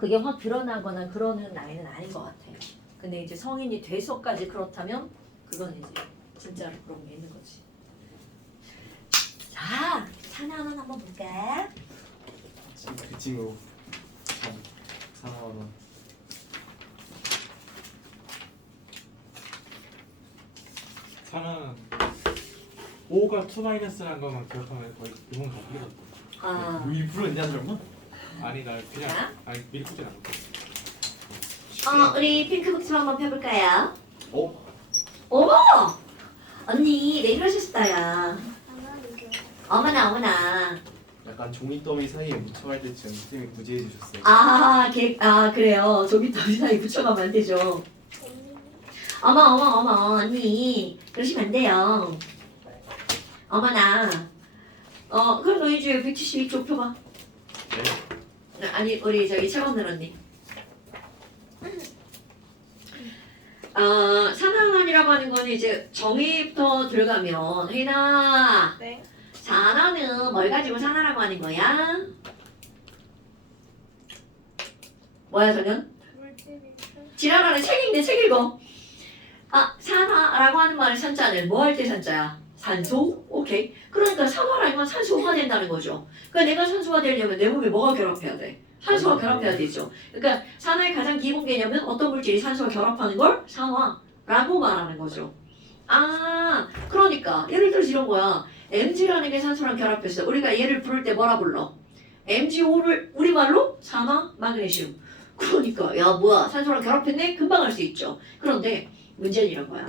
그게 확 드러나거나 그러는 나이는 아닌 것 같아. 근데 이제 성인이 돼서까지 그렇다면 그건 이제 진짜로 그런 게 있는 거지. 자, 하나하나 한번 볼까? 지금 그 친구 4만 원. 사는 5가 2 마이너스라는 것만 기억하면 거의 기본 다 풀리거든. 아, 뭐 일부러 했냐 설마? 아니 나 자. 그냥 아니 미리 풀진 않고. 우리 핑크북스 한번 펴볼까요? 어? 어머! 언니, 왜 그러셨어요? 어머나, 어머나. 약간 종이 더미 사이에 묻혀갈 때쯤 선생님이 구제해 주셨어요. 그래요. 저기 더 사이 붙여가면 안 되죠. 어머, 언니. 그러시면 안 돼요. 어머나. 그럼 너 이제 172쪽 펴봐. 네? 아니, 우리 저기 차범근 언니. 3학년이라고 하는 거는 이제 정의부터 들어가면 혜인아, 네. 산화는 뭘 가지고 산화라고 하는 거야? 뭐야 저는? 지랄하는 책 읽네. 책 읽어. 산화라고 하는 말의 산자는 뭐 할 때 산자야? 산소? 오케이. 그러니까 산화라는 건 산소가 된다는 거죠. 그러니까 내가 산소가 되려면 내 몸에 뭐가 결합해야 돼? 산소가 결합해야 되죠. 그러니까 산화의 가장 기본 개념은 어떤 물질이 산소와 결합하는 걸 산화라고 말하는 거죠. 그러니까 예를 들어서 이런 거야. Mg라는 게 산소랑 결합했어. 우리가 얘를 부를 때 뭐라 불러? MgO를 우리말로 산화 마그네슘. 그러니까 야 뭐야 산소랑 결합했네? 금방 알 수 있죠. 그런데 문제는 이런 거야.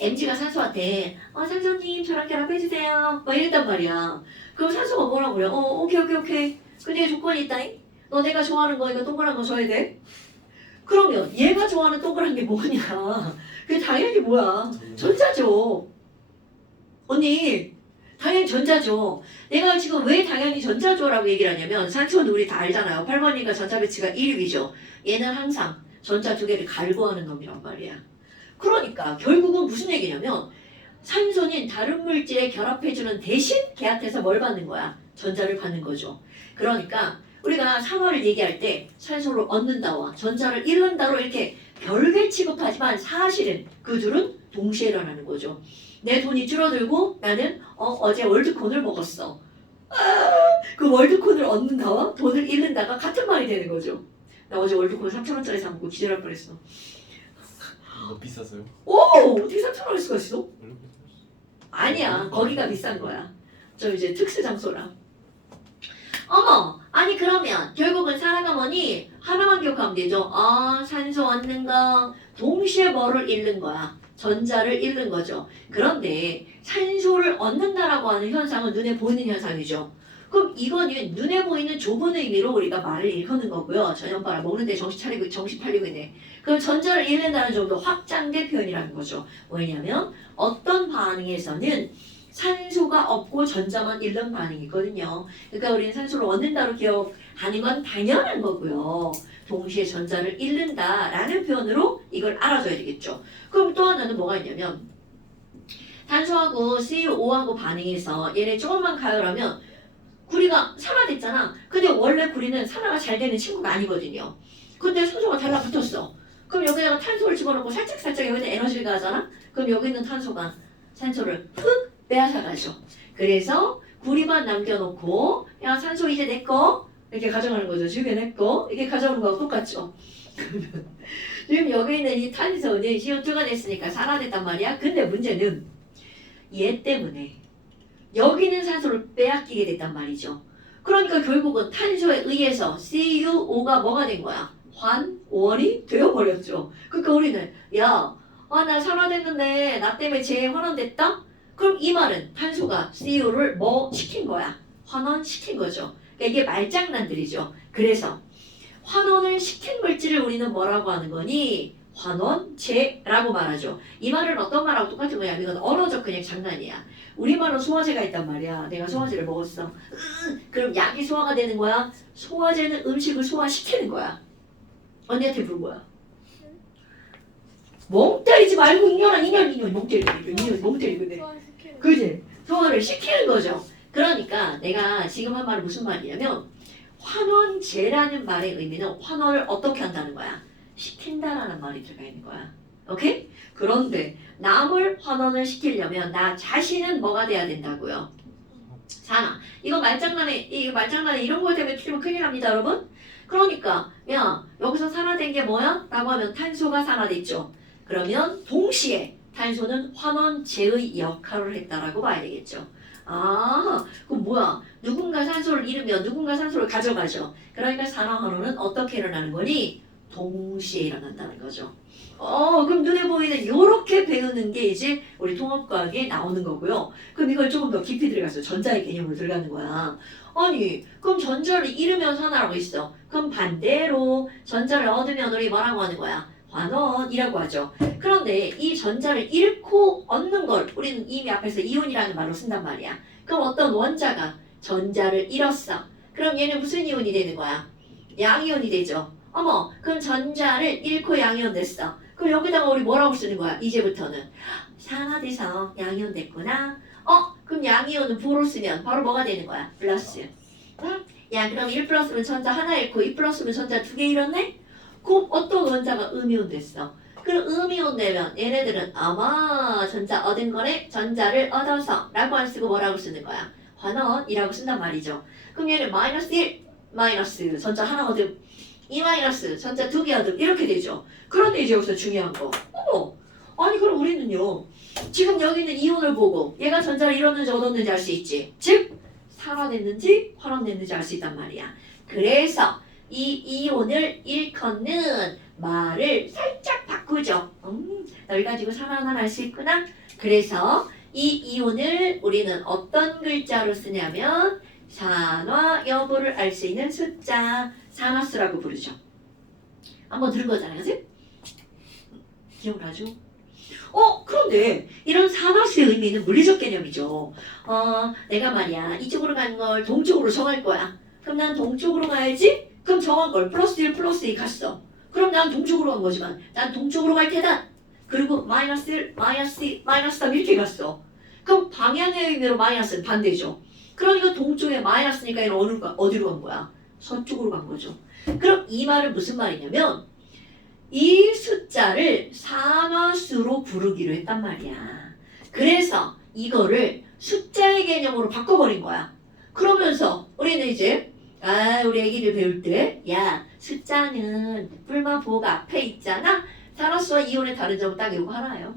MG가 산소한테 산소님 저랑 결합해주세요 막 이랬단 말이야. 그럼 산소가 뭐라고 그래? 오케이 근데 조건이 있다잉? 너 내가 좋아하는 거니까 동그란 거 줘야 돼? 그러면 얘가 좋아하는 동그란 게 뭐냐? 그게 당연히 뭐야? 전자죠. 언니 당연히 전자죠. 내가 지금 왜 당연히 전자죠라고 얘기를 하냐면 산소는 우리 다 알잖아요. 8번이니까 전자 배치가 1육이죠. 얘는 항상 전자 두 개를 갈구하는 놈이란 말이야. 그러니까 결국은 무슨 얘기냐면 산소는 다른 물질에 결합해주는 대신 걔한테서 뭘 받는 거야? 전자를 받는 거죠. 그러니까 우리가 산화를 얘기할 때 산소를 얻는다와 전자를 잃는다로 이렇게 별개 취급하지만 사실은 그 둘은 동시에 일어나는 거죠. 내 돈이 줄어들고 나는 어제 월드콘을 먹었어. 그 월드콘을 얻는다와 돈을 잃는다가 같은 말이 되는 거죠. 나 어제 월드콘 3,000원짜리 사 먹고 기절할 뻔했어. 너 비쌌어요? 어떻게 3,000원 할 수가 있어? 원래 아니야, 거기가 비싼 거야. 좀 이제 특수 장소라. 아니 그러면 결국은 사람가 뭐니? 하나만 기억하면 되죠. 산소 얻는 거 동시에 뭐를 잃는 거야? 전자를 잃는 거죠. 그런데 산소를 얻는다라고 하는 현상은 눈에 보이는 현상이죠. 그럼 이거는 눈에 보이는 좁은 의미로 우리가 말을 일컫는 거고요. 저녁 봐라 먹는데 정신 팔리고 있네. 그럼 전자를 잃는다는 좀 더 확장된 표현이라는 거죠. 왜냐하면 어떤 반응에서는 산소가 없고 전자만 잃는 반응이 있거든요. 그러니까 우리는 산소를 얻는다로 기억하는 건 당연한 거고요. 동시에 전자를 잃는다라는 표현으로 이걸 알아줘야 되겠죠. 그럼 또 하나는 뭐가 있냐면 탄소하고 CO5하고 반응해서 얘네 조금만 가열하면 구리가 산화됐잖아. 근데 원래 구리는 산화가 잘 되는 친구가 아니거든요. 근데 산소가 달라붙었어. 그럼 여기다가 탄소를 집어넣고 살짝 여기다 에너지를 가하잖아. 그럼 여기 있는 탄소가 산소를 훅 빼앗아가죠. 그래서 구리만 남겨놓고 야 산소 이제 내꺼 이렇게 가져가는 거죠. 지금 내꺼 이렇게 가져오는 거하고 똑같죠. 지금 여기 있는 이 탄소는 CO2가 됐으니까 산화됐단 말이야. 근데 문제는 얘 때문에 여기 있는 산소를 빼앗기게 됐단 말이죠. 그러니까 결국은 탄소에 의해서 CuO가 뭐가 된 거야? 환원이 되어버렸죠. 그러니까 우리는 나 산화됐는데 나 때문에 쟤 환원됐다? 그럼 이 말은 탄소가 Cu를 뭐 시킨 거야? 환원시킨 거죠. 그러니까 이게 말장난들이죠. 그래서 환원을 시킨 물질을 우리는 뭐라고 하는 거니? 환원제라고 말하죠. 이 말은 어떤 말하고 똑같은 거냐? 이건 언어적 그냥 장난이야. 우리말로 소화제가 있단 말이야. 내가 소화제를 먹었어. 그럼 약이 소화가 되는 거야? 소화제는 음식을 소화시키는 거야. 언니한테 부른 거야. 멍 때리지 말고 인연 멍 때리고 인연 멍 때리고 네. 그지? 소화를 시키는 거죠. 그러니까 내가 지금 한 말은 무슨 말이냐면 환원제라는 말의 의미는 환원을 어떻게 한다는 거야? 시킨다라는 말이 들어가 있는 거야. 오케이? 그런데 남을 환원을 시키려면 나 자신은 뭐가 돼야 된다고요? 산화. 이거 말장난에 이런 거 때문에 틀리면 큰일 납니다, 여러분. 그러니까 야 여기서 산화된 게 뭐야? 라고 하면 탄소가 산화됐죠. 그러면 동시에 탄소는 환원제의 역할을 했다라고 봐야 되겠죠. 아, 그럼 뭐야? 누군가 산소를 잃으면 누군가 산소를 가져가죠. 그러니까 산화환원은 어떻게 일어나는 거니? 동시에 일어난다는 거죠. 그럼 눈에 보이는 요렇게 배우는 게 이제 우리 통합과학에 나오는 거고요. 그럼 이걸 조금 더 깊이 들어가서 전자의 개념으로 들어가는 거야. 아니, 그럼 전자를 잃으면 산화라고 있어. 그럼 반대로 전자를 얻으면 우리 뭐라고 하는 거야? 환원이라고 하죠. 그런데 이 전자를 잃고 얻는 걸 우리는 이미 앞에서 이온이라는 말로 쓴단 말이야. 그럼 어떤 원자가 전자를 잃었어. 그럼 얘는 무슨 이온이 되는 거야? 양이온이 되죠. 어머, 그럼 전자를 잃고 양이온 됐어. 그럼 여기다가 우리 뭐라고 쓰는 거야? 이제부터는 산화돼서 양이온 됐구나. 그럼 양이온은 부로 쓰면 바로 뭐가 되는 거야? 플러스. 응? 야, 그럼 1 플러스면 전자 하나 잃고 2 플러스면 전자 2개 잃었네? 그럼 어떤 원자가 음이온 됐어? 그럼 음이온 되면 얘네들은 아마 전자 얻은 거래 전자를 얻어서 라고 안 쓰고 뭐라고 쓰는 거야? 환원이라고 쓴단 말이죠. 그럼 얘는 마이너스 1 마이너스 전자 하나 얻음 2 마이너스 전자 2개 얻음 이렇게 되죠. 그런데 이제 여기서 중요한 거 아니 그럼 우리는요 지금 여기 있는 이온을 보고 얘가 전자를 잃었는지 얻었는지 알 수 있지. 즉 산화됐는지 환원됐는지 알 수 있단 말이야. 그래서 이 이온을 일컫는 말을 살짝 바꾸죠. 널 가지고 산화는 알 수 있구나. 그래서 이 이온을 우리는 어떤 글자로 쓰냐면 산화 여부를 알 수 있는 숫자 산화수라고 부르죠. 한번 들은 거잖아요, 그치? 기억나죠? 그런데 이런 산화수의 의미는 물리적 개념이죠. 내가 말이야 이쪽으로 가는 걸 동쪽으로 정할 거야. 그럼 난 동쪽으로 가야지? 그럼 정한 걸 플러스 1 플러스 2 갔어. 그럼 난 동쪽으로 간 거지만 난 동쪽으로 갈 테다. 그리고 마이너스 1 마이너스 2 마이너스 3 이렇게 갔어. 그럼 방향의 의미로 마이너스는 반대죠. 그러니까 동쪽에 마이너스니까 얘는 어디로 간 거야? 서쪽으로 간 거죠. 그럼 이 말은 무슨 말이냐면 이 숫자를 산화수로 부르기로 했단 말이야. 그래서 이거를 숫자의 개념으로 바꿔버린 거야. 그러면서 우리는 이제 우리 애기를 배울 때 야 숫자는 불마 부호가 앞에 있잖아. 산화수와 이온의 다른 점은 딱 이거 하나예요.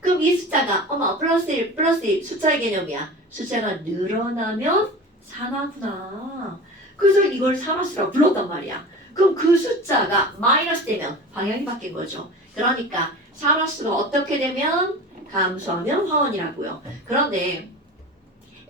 그럼 이 숫자가 플러스 1 플러스 2 숫자의 개념이야. 숫자가 늘어나면 산화구나. 그래서 이걸 산화수라고 불렀단 말이야. 그럼 그 숫자가 마이너스 되면 방향이 바뀐 거죠. 그러니까 산화수가 어떻게 되면 감소하면 화원이라고요. 그런데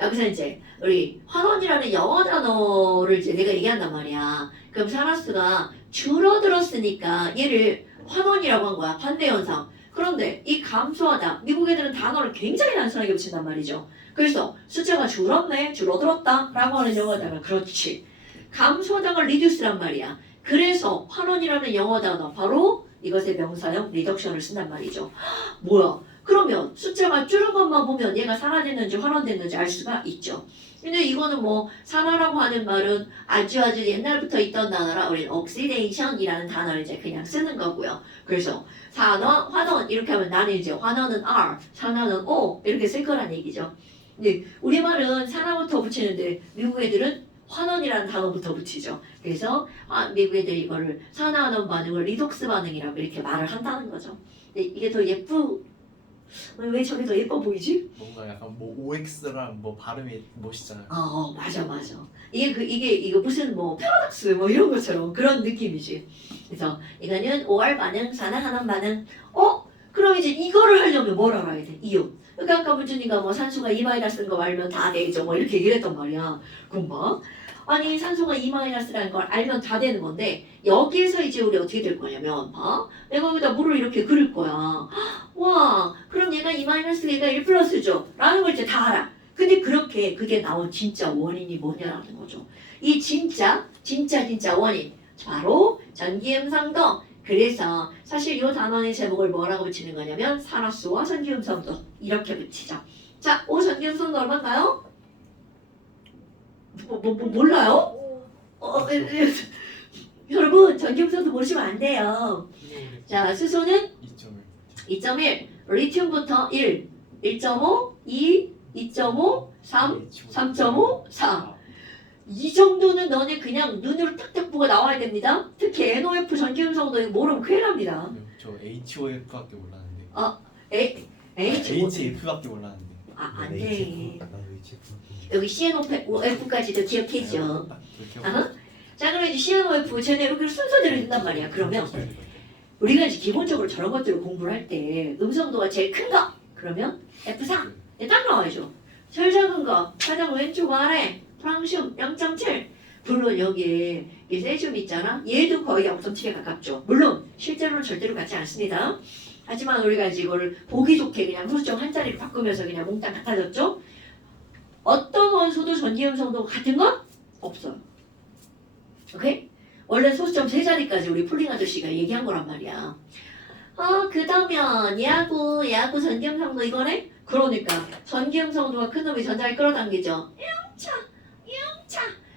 여기서 이제 우리 환원이라는 영어 단어를 이제 내가 얘기한단 말이야. 그럼 산화수가 줄어들었으니까 얘를 환원이라고 한 거야. 반대 현상. 그런데 이 감소하다 미국 애들은 단어를 굉장히 단순하게 붙인단 말이죠. 그래서 숫자가 줄었네 줄어들었다 라고 하는 영어 단어 그렇지. 감소하다가 리듀스란 말이야. 그래서 환원이라는 영어 단어 바로 이것의 명사형 리덕션을 쓴단 말이죠. 뭐야? 그러면 숫자가 줄은 것만 보면 얘가 산화됐는지 환원됐는지 알 수가 있죠. 근데 이거는 뭐 산화라고 하는 말은 아주 옛날부터 있던 단어라 우리는 oxidation이라는 단어를 이제 그냥 쓰는 거고요. 그래서 산화, 환원 이렇게 하면 나는 이제 환원은 R, 산화는 O 이렇게 쓸 거란 얘기죠. 근데 우리말은 산화부터 붙이는데 미국 애들은 환원이라는 단어부터 붙이죠. 그래서 미국 애들이 이거를 산화하는 반응을 리독스 반응이라고 이렇게 말을 한다는 거죠. 근데 이게 더 왜 저게 더 예뻐 보이지? 뭔가 약간 뭐 OX랑 뭐 발음이 멋있잖아요. 맞아. 이게 무슨 뭐 패러독스 뭐 이런 것처럼 그런 느낌이지. 그래서 이거는 OR 반응, 산화하는 반응. 그럼 이제 이거를 하려면 뭘 알아야 돼? 이온. 그러니까 아까 문준이가 뭐 산소가 2-인 거 알면 다 되죠. 뭐 이렇게 얘기를 했단 말이야. 그럼 뭐? 아니 산소가 2-라는 걸 알면 다 되는 건데 여기에서 이제 우리 어떻게 될 거냐면 내가 여기다 물을 이렇게 그릴 거야. 와 그럼 얘가 2- 얘가 1 플러스죠 라는 걸 이제 다 알아. 근데 그게 나온 진짜 원인이 뭐냐라는 거죠. 이 진짜 원인 바로 전기음성도. 그래서 사실 이 단원의 제목을 뭐라고 붙이는 거냐면 산화수와 전기음성도 이렇게 붙이죠. 자, O 전기음성도 얼마인가요? 몰라요? 여러분 전기음성도 모르시면 안 돼요. 자, 수소는 2.1 2.1, 리튬부터 1, 1.5, 2, 2.5, 3, 3.5, 4. 이 정도는 너네 그냥 눈으로 탁탁 보고 나와야 됩니다. 특히 NOF 전기음성도 모르면 큰일 납니다. 저 HOF밖에 몰랐는데 H, HF밖에 몰랐는데 안 돼. 여기 CNOF까지도 기억해줘. 아하. 자, 그럼 이제 CNOF 쟤네 이렇게 순서대로 된단 말이야. 그러면 우리가 이제 기본적으로 저런 것들을 공부를 할 때 음성도가 제일 큰 거 그러면 F4 딱 나와야죠. 제일 작은 거 가장 왼쪽 아래 프랑슘 0.7. 물론 여기에 이 세슘 있잖아. 얘도 거의 0.7에 가깝죠. 물론 실제로는 절대로 같지 않습니다. 하지만 우리가 이제 이거를 보기 좋게 그냥 소수점 한 자리를 바꾸면서 그냥 몽땅 같아졌죠. 어떤 원소도 전기음성도 같은 건 없어요. 오케이? 원래 소수점 세 자리까지 우리 폴링 아저씨가 얘기한 거란 말이야. 그다면 야구 전기음성도 이거네? 그러니까 전기음성도가 큰 놈이 전자를 끌어당기죠. 영차.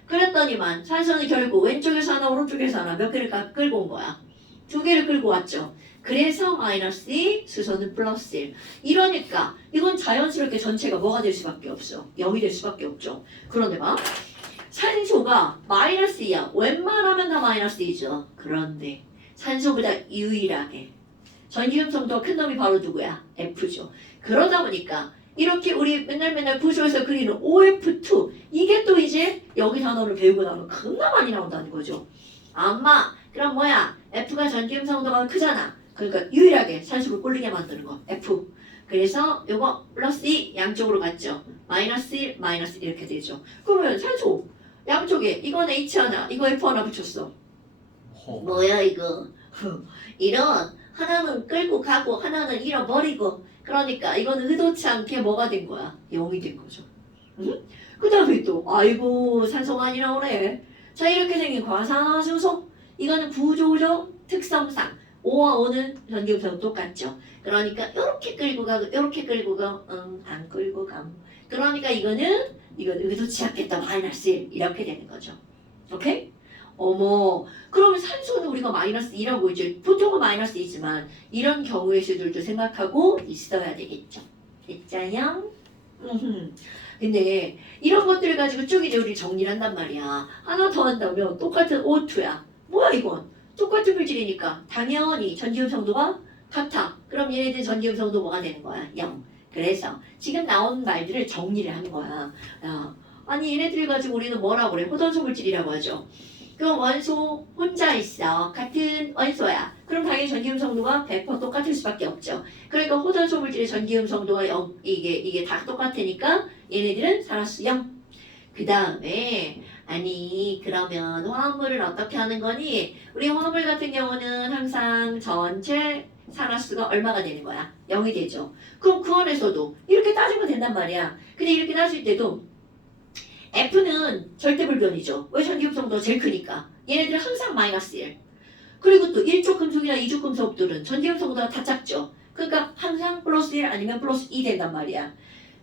그랬더니만 산소는 결국 왼쪽에서 하나 오른쪽에서 하나 몇 개를 끌고 온 거야. 2개를 끌고 왔죠. 그래서 마이너스 2, 수소는 플러스 1. 이러니까 이건 자연스럽게 전체가 뭐가 될 수밖에 없어. 0이 될 수밖에 없죠. 그런데 봐. 산소가 마이너스 2야. 웬만하면 다 마이너스 2죠. 그런데 산소보다 유일하게 전기음성도 큰 놈이 바로 누구야? F죠. 그러다 보니까 이렇게 우리 맨날 부조에서 그리는 OF2 이게 또 이제 여기 단어를 배우고 나면 겁나 많이 나온다는 거죠. 엄마 그럼 뭐야? F가 전기음성도가 크잖아. 그러니까 유일하게 산소를 꼴리게 만드는 거 F. 그래서 요거 플러스 2 양쪽으로 갔죠. 마이너스 1 마이너스 1 이렇게 되죠. 그러면 산소 양쪽에 이건 H 하나 이거 F 하나 붙였어. 뭐야 이거. 이런 하나는 끌고 가고 하나는 잃어버리고 그러니까 이건 의도치 않게 뭐가 된 거야? 0이 된 거죠. 응? 그 다음에 또 아이고 산소 많이 나오네. 자 이렇게 생긴 과산화수소 이거는 구조적 특성상 5와 5는 전기음성 똑같죠. 그러니까 이렇게 끌고 가고 이렇게 끌고 가 안 끌고 가. 그러니까 이건 의도치 않겠다 마이너스 1 이렇게 되는 거죠. 오케이? 어머 그러면 산소는 우리가 마이너스 2라고 이제 보통은 마이너스 2지만 이런 경우의 수들도 생각하고 있어야 되겠죠. 됐자요? 근데 이런 것들을 가지고 쭉 이제 우리 정리를 한단 말이야. 하나 더 한다면 똑같은 O2야. 뭐야 이건? 똑같은 물질이니까 당연히 전기음성도가 같아. 그럼 얘네들 전기음성도 뭐가 되는 거야? 0. 그래서 지금 나온 말들을 정리를 한 거야. 아니 얘네들 가지고 우리는 뭐라고 그래? 호전소 물질이라고 하죠. 그 원소 혼자 있어. 같은 원소야. 그럼 당연히 전기음성도가 100% 똑같을 수밖에 없죠. 그러니까 호전소 물질의 전기음성도가 이게 다 똑같으니까 얘네들은 산화수 0. 그 다음에 아니 그러면 화합물을 어떻게 하는 거니? 우리 화합물 같은 경우는 항상 전체 산화수가 얼마가 되는 거야? 0이 되죠. 그럼 그 안에서도 이렇게 따지면 된단 말이야. 근데 이렇게 따질 때도 F는 절대 불변이죠. 왜 전기음성도가 제일 크니까. 얘네들은 항상 마이너스 1. 그리고 또 1족 금속이나 2족 금속들은 전기음성도가 다 작죠. 그러니까 항상 플러스 1 아니면 플러스 2 된단 말이야.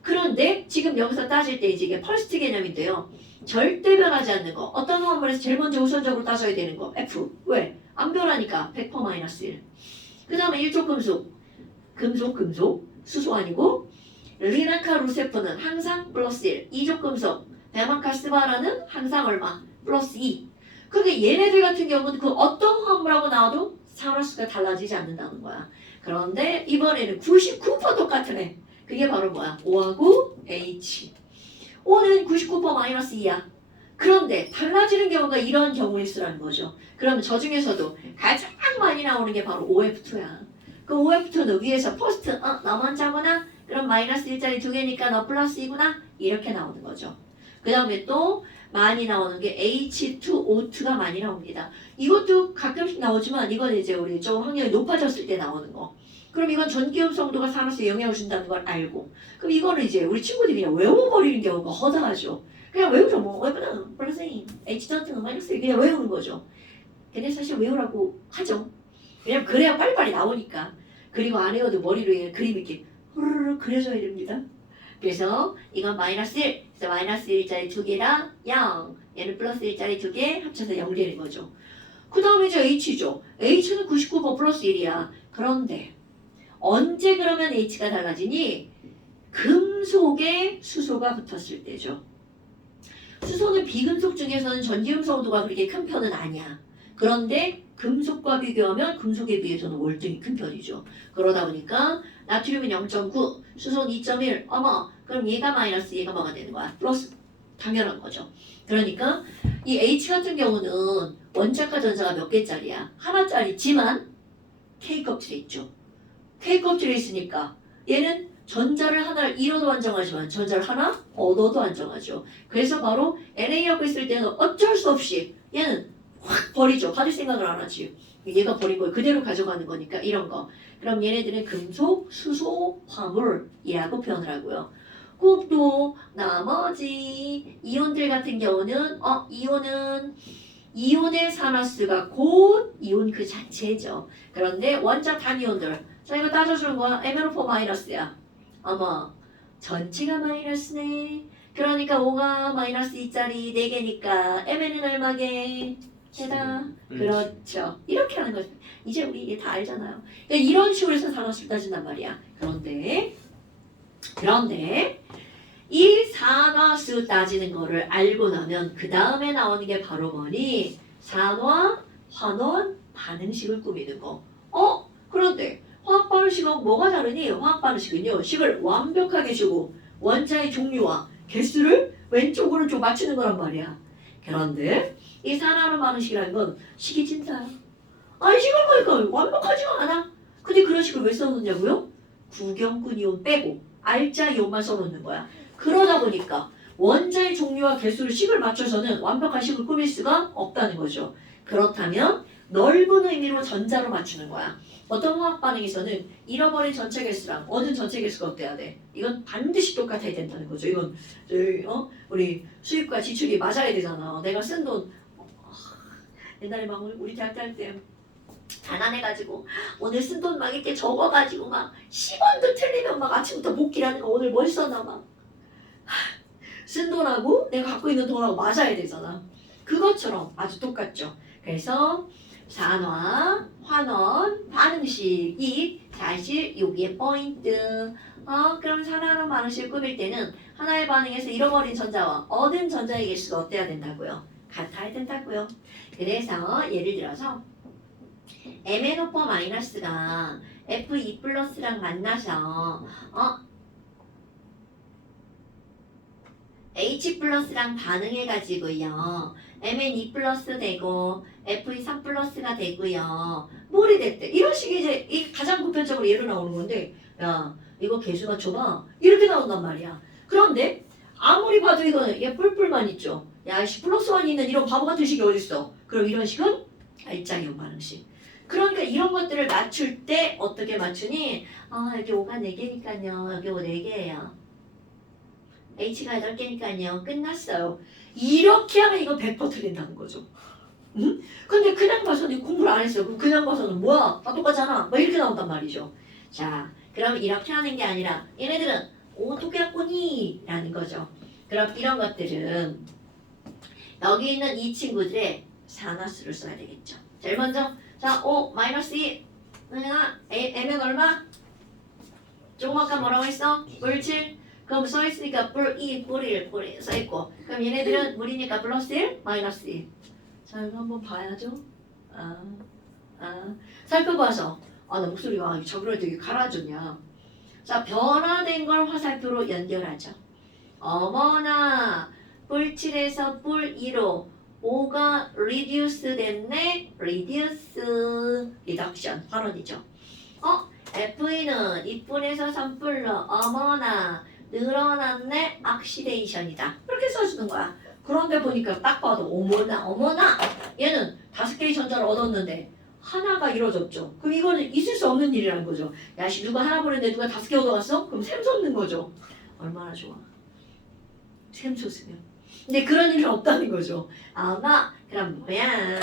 그런데 지금 여기서 따질 때 이제 이게 펄스트 개념인데요. 절대 변하지 않는 거. 어떤 화물에서 제일 먼저 우선적으로 따져야 되는 거. F. 왜? 안 변하니까 100% 마이너스 1. 그 다음에 1족 금속. 수소 아니고 리나카 루세프는 항상 플러스 1. 2족 금속. 베마카스바라는 항상 얼마? 플러스 2. 그게 얘네들 같은 경우는 그 어떤 화물하고 나와도 산화수가 달라지지 않는다는 거야. 그런데 이번에는 99% 똑같으네. 그게 바로 뭐야? O하고 H. O는 99% 마이너스 2야. 그런데 달라지는 경우가 이런 경우일 수라는 거죠. 그럼 저 중에서도 가장 많이 나오는 게 바로 OF2야. 그 OF2는 위에서 퍼스트 너만 자구나? 그럼 마이너스 1짜리 2개니까 너 플러스 2구나? 이렇게 나오는 거죠. 그 다음에 또 많이 나오는 게 H2O2가 많이 나옵니다. 이것도 가끔씩 나오지만 이건 이제 우리 좀 확률이 높아졌을 때 나오는 거. 그럼 이건 전기음성도가 산화수에 영향을 준다는 걸 알고 그럼 이거는 이제 우리 친구들이 그냥 외워버리는 경우가 허다하죠. 그냥 외우죠. 뭐 F는 플러스 2, H2는 마이너스 2 그냥 외우는 거죠. 근데 사실 외우라고 하죠. 왜냐면 그래야 빨리빨리 나오니까. 그리고 안 외워도 머리로 그림 이렇게 후루루 그려줘야 됩니다. 그래서 이건 마이너스 1, 그래서 마이너스 1짜리 2개랑 0, 얘는 플러스 1짜리 2개 합쳐서 0 되는 거죠. 그 다음에 이제 H죠. H는 99% 플러스 1이야. 그런데 언제 그러면 H가 달라지니? 금속에 수소가 붙었을 때죠. 수소는 비금속 중에서는 전기음 성도가 그렇게 큰 편은 아니야. 그런데 금속과 비교하면 금속에 비해서는 월등히 큰 편이죠. 그러다 보니까 나트륨은 0.9, 수소는 2.1. 어머, 그럼 얘가 마이너스, 얘가 뭐가 되는 거야? 플러스. 당연한 거죠. 그러니까 이 H 같은 경우는 원자과 전자가 몇 개짜리야? 하나짜리지만 K 껍질에 있죠. K 껍질에 있으니까 얘는 전자를 하나를 잃어도 안정하지만 전자를 하나 얻어도 안정하죠. 그래서 바로 NA하고 있을 때는 어쩔 수 없이 얘는 확 버리죠. 받을 생각을 안 하지. 얘가 버린 걸 그대로 가져가는 거니까 이런 거. 그럼 얘네들은 금속, 수소, 화물이라고 표현을 하고요. 꼭 또 나머지 이온들 같은 경우는 이온의 산화수가 곧 이온 그 자체죠. 그런데 원자 단이온들 자 이거 따져주는 거야. MnO4 마이너스야. 어머 전체가 마이너스네. 그러니까 5가 마이너스 2짜리 4개니까 Mn은 얼마게? 해다. 그렇죠. 이렇게 하는 거죠. 이제 우리 얘 다 알잖아요. 그러니까 이런 식으로 해서 산화수를 따진단 말이야. 그런데 이 산화수 따지는 거를 알고 나면 그 다음에 나오는 게 바로 뭐니? 산화, 환원, 반응식을 꾸미는 거. 그런데 화학 반응식은 뭐가 다르니? 화학 반응식은요. 식을 완벽하게 주고 원자의 종류와 개수를 왼쪽 오른쪽 맞추는 거란 말이야. 그런데 이 산화론 반응식이라는 건 식이 찐따야. 아니 식을 보니까 완벽하지가 않아. 근데 그런 식을 왜 써놓냐고요? 구경꾼 이온 빼고 알짜 이온만 써놓는 거야. 그러다 보니까 원자의 종류와 개수를 식을 맞춰서는 완벽한 식을 꾸밀 수가 없다는 거죠. 그렇다면 넓은 의미로 전자로 맞추는 거야. 어떤 화학 반응에서는 잃어버린 전체 개수랑 얻은 전체 개수가 어때야 돼? 이건 반드시 똑같아야 된다는 거죠. 이건 우리 수입과 지출이 맞아야 되잖아. 내가 쓴 돈 옛날에 막 우리 대학 다닐 때 가난해가지고 오늘 쓴 돈 막 이렇게 적어가지고 막 10원도 틀리면 막 아침부터 복기라는 거 오늘 뭘 썼나 막 쓴 돈하고 내가 갖고 있는 돈하고 맞아야 되잖아. 그것처럼 아주 똑같죠. 그래서 산화, 환원, 반응식이 사실 여기에 포인트. 그럼 산화론 반응식을 꾸밀 때는 하나의 반응에서 잃어버린 전자와 얻은 전자의 개수가 어때야 된다고요? 같아야 된다고요. 그래서 예를 들어서 MnO4-가 Fe+랑 만나서 H+랑 반응해가지고요. Mn2+ 되고 Fe3+가 되고요. 뭘이 됐대? 이런 식이 이제 이 가장 보편적으로 예로 나오는 건데 야 이거 개수 맞춰봐. 이렇게 나온단 말이야. 그런데 아무리 봐도 이거는 얘 뿔뿔만 있죠. 야 씨 +1이 있는 이런 바보 같은 식이 어딨어. 그럼 이런 식은 알짜이온 반응식. 그러니까 이런 것들을 맞출 때 어떻게 맞추니? 여기 5가 4개니까요. 여기 5 4개예요. H가 8개니까요. 끝났어요. 이렇게 하면 이거 100% 틀린다는 거죠. 응? 근데 그냥 봐서는 공부를 안 했어요. 그럼 그냥 봐서는 뭐야? 다 똑같잖아. 뭐 이렇게 나온단 말이죠. 자, 그럼 이렇게 하는 게 아니라 얘네들은 어떻게 했거니? 라는 거죠. 그럼 이런 것들은 여기 있는 이 친구들의 산화수를 써야 되겠죠. 제일 먼저 자, 5 마이너스 2 M은 얼마? 조금 아까 뭐라고 했어? 뿔 7 그럼 써있으니까 뿔 2, 뿔 1, 뿔 1 써있고 그럼 얘네들은 물이니까 플러스 1, 마이너스 1 자 이거 한번 봐야죠. 살펴봐서 나 목소리가 저번에 되게 가라앉았냐. 자 변화된 걸 화살표로 연결하죠. 어머나 뿔 7에서 뿔 2로 5가 reduce 됐네. reduce, reduction, 환원이죠. Fe는 2뿔에서 3뿔로 어머나 늘어났네. oxidation이다. 이렇게 써주는 거야. 그런데 보니까 딱 봐도 어머나 얘는 5개의 전자를 얻었는데 하나가 이루어졌죠. 그럼 이거는 있을 수 없는 일이라는 거죠. 야씨 누가 하나 보냈는데 누가 5개 얻어갔어? 그럼 샘솟는 거죠. 얼마나 좋아. 샘솟으면. 근데 그런 일은 없다는 거죠. 그럼 뭐야?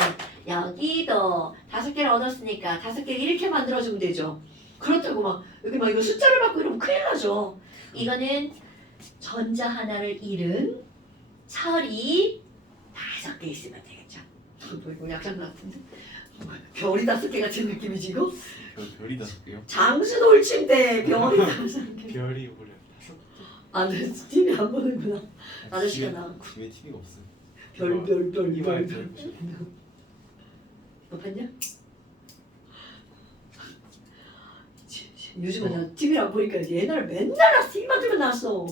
여기도 5개를 얻었으니까 5개를 이렇게 만들어주면 되죠. 그렇다고 막 여기 막 이거 숫자를 바꾸고 이러면 큰일 나죠. 이거는 전자 하나를 잃은 철이 5개 있으면 되겠죠. 이거 약장 같은데? 별이 5개 같은 느낌이지 이거? 별이 5개요? 장수 돌침대 별이 5개. 별이 오래. 아, 너 TV 안 보는구나. 아저씨가 나. 집에 TV가 없어요. 별. 이마에 별. 뭐 봤냐? 요즘은 나 TV를 안 보니까 옛날에 맨날 나 TV만 들고 나왔어.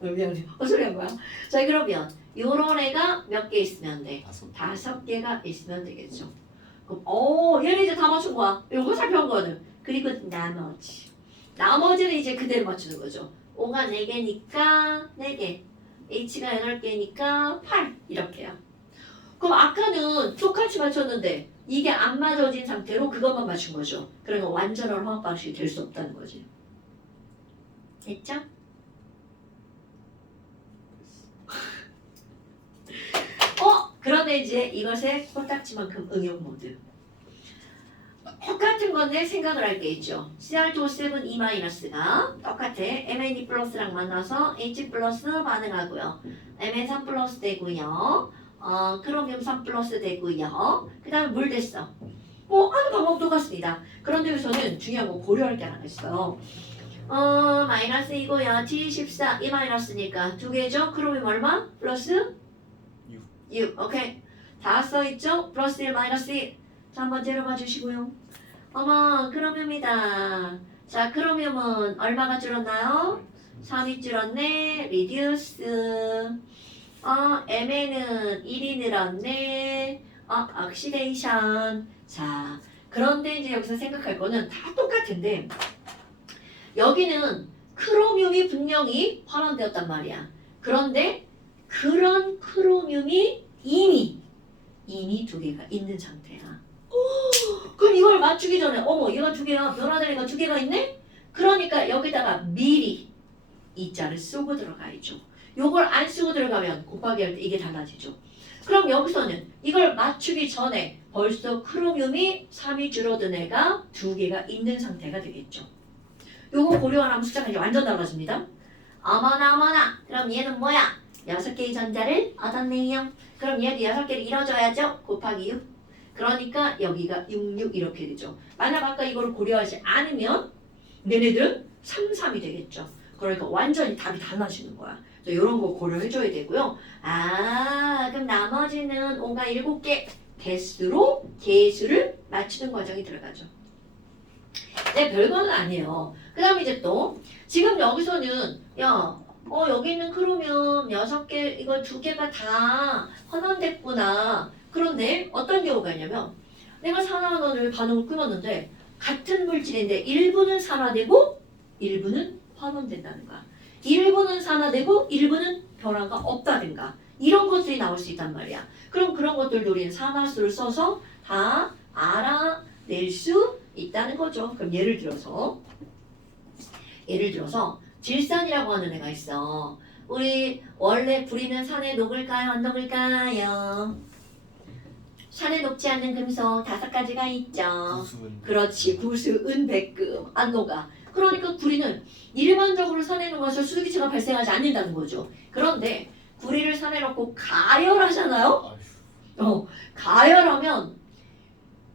미안해. 헛소리한 거야. 자, 그러면 요런 애가 몇 개 있으면 돼? 5개가 있으면 되겠죠. 그럼 얘는 이제 다 맞춘 거야. 요거 살펴본 거는. 그리고 나머지는 이제 그대로 맞추는 거죠. 5가 4개니까 4개. H가 8개니까 8 이렇게요. 그럼 아까는 똑같이 맞췄는데 이게 안 맞아진 상태로 그것만 맞춘 거죠. 그러니까 완전한 화학 방식이 될 수 없다는 거지. 됐죠? 그런데 이제 이것의 코딱지만큼 응용 모드. 똑같은 건데 생각을 할 게 있죠. Cr2O7 E-가 똑같아. MNE 플러스랑 만나서 H 플러스 반응하고요. MN3 플러스 되고요. 크로미움 3 플러스 되고요. 그 다음에 물 됐어. 하는 방법 똑같습니다. 그런데 여기서는 중요한 거 고려할 게 하나 있어요. 마이너스이고요. T14 E-니까 2개죠. 크로미움 얼마? 플러스? 6. 오케이. 다 써있죠? 플러스 1, 마이너스 1. 자, 한번 데려봐 주시고요. 크로미움이다. 자, 크로미움은 얼마가 줄었나요? 3이 줄었네. 리듀스. Mn은 1이 늘었네. 억시데이션. 자, 그런데 이제 여기서 생각할 거는 다 똑같은데 여기는 크로뮴이 분명히 환원되었단 말이야. 그런데 그런 크로뮴이 이미 2개가 있는 상태야. 그럼 이걸 맞추기 전에 얘가 2개야. 변화되니까 2개가 있네? 그러니까 여기다가 미리 이 자를 쓰고 들어가야죠. 요걸 안 쓰고 들어가면 곱하기 할 때 이게 달라지죠. 그럼 여기서는 이걸 맞추기 전에 벌써 크로뮴이 3이 줄어든 애가 2개가 있는 상태가 되겠죠. 요거 고려 안 하면 숫자가 이제 완전 달라집니다. 어머나. 그럼 얘는 뭐야? 6개의 전자를 얻었네요. 그럼 얘도 6개를 이뤄줘야죠. 곱하기 6. 그러니까 여기가 6, 이렇게 되죠. 만약 아까 이걸 고려하지 않으면 얘네들은 3, 3이 되겠죠. 그러니까 완전히 답이 달라지는 거야. 이런 거 고려해줘야 되고요. 그럼 나머지는 5가 7개 개수로 개수를 맞추는 과정이 들어가죠. 네, 별거는 아니에요. 그 다음에 이제 또 지금 여기서는 여기 있는 크로뮴 6개, 이거 2개가 다 환원됐구나. 그런데 어떤 경우가 있냐면 내가 산화환원을 반응을 끊었는데 같은 물질인데 일부는 산화되고 일부는 환원된다는 거야. 일부는 산화되고 일부는 변화가 없다든가 이런 것들이 나올 수 있단 말이야. 그럼 그런 것들도 우리는 산화수를 써서 다 알아낼 수 있다는 거죠. 그럼 예를 들어서 질산이라고 하는 애가 있어. 우리 원래 불이는 산에 녹을까요? 안 녹을까요? 산에 녹지 않는 금속 5가지가 있죠. 그렇지. 구수, 은, 백금, 안 녹아. 그러니까 구리는 일반적으로 산에 녹아서 수기체가 발생하지 않는다는 거죠. 그런데 구리를 산에 넣고 가열하잖아요. 가열하면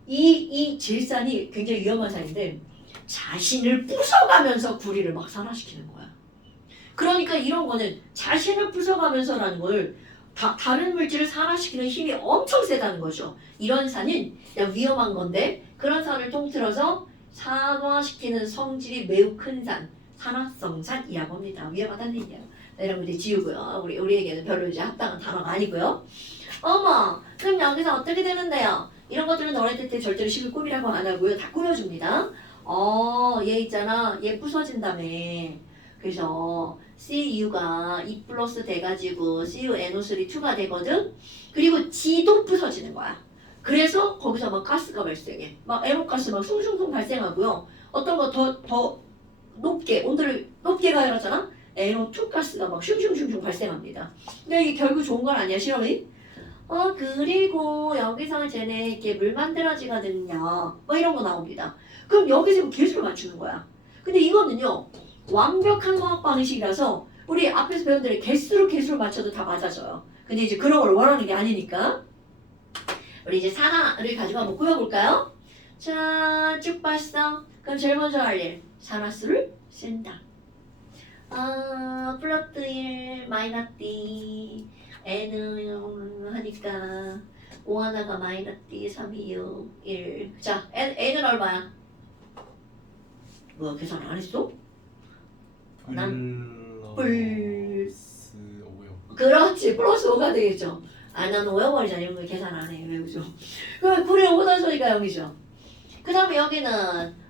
이 질산이 굉장히 위험한 산인데 자신을 부숴가면서 구리를 막 산화시키는 거야. 그러니까 이런 거는 자신을 부숴가면서라는 걸 다른 물질을 산화시키는 힘이 엄청 세다는 거죠. 이런 산은 그냥 위험한 건데 그런 산을 통틀어서 산화시키는 성질이 매우 큰 산, 산화성산이라고 합니다. 위험하다는 얘기예요. 이런 거 이제 지우고요. 우리에게는 별로 이제 합당한 단어가 아니고요. 그럼 여기서 어떻게 되는데요? 이런 것들은 너네들 때 절대로 식을 꾸미라고 안 하고요. 다 꾸며줍니다. 얘 있잖아. 얘 부서진다며. 그래서 CU가 2 플러스 돼가지고 CuNO3 2가 되거든. 그리고 G도 부서지는 거야. 그래서 거기서 막 가스가 발생해. 막 에로가스 막 숭숭숭 발생하고요. 어떤 거 더 높게 온도를 높게 가열하잖아. NO2 가스가 막 슝슝슝슝 발생합니다. 근데 이게 결국 좋은 건 아니야, 실험이? 그리고 여기서 쟤네 이렇게 물 만들어지거든요. 뭐 이런 거 나옵니다. 그럼 여기서 개수를 맞추는 거야. 근데 이거는요, 완벽한 화학 방식이라서 우리 앞에서 배운 대로 개수를 맞춰도 다 맞아져요. 근데 이제 그런 걸 원하는 게 아니니까. 우리 이제 산화를 가지고 한번 꾸며볼까요? 자, 쭉 봤어. 그럼 제일 먼저 할 일. 산화수를 쓴다. 플러스 1, 마이너스 D, N은 하니까 5 하나가 마이너스 D, 3, 2, 6, 1. 자, N은 얼마야? 뭐 계산 안 했어? 플러스 5요. 그렇지, 플러스 5가 되겠죠. 난 5여버리잖아. 이런 거 계산 안 해. 왜그죠? 그럼 9에 5다 소니까 0이죠. 그 다음에 여기는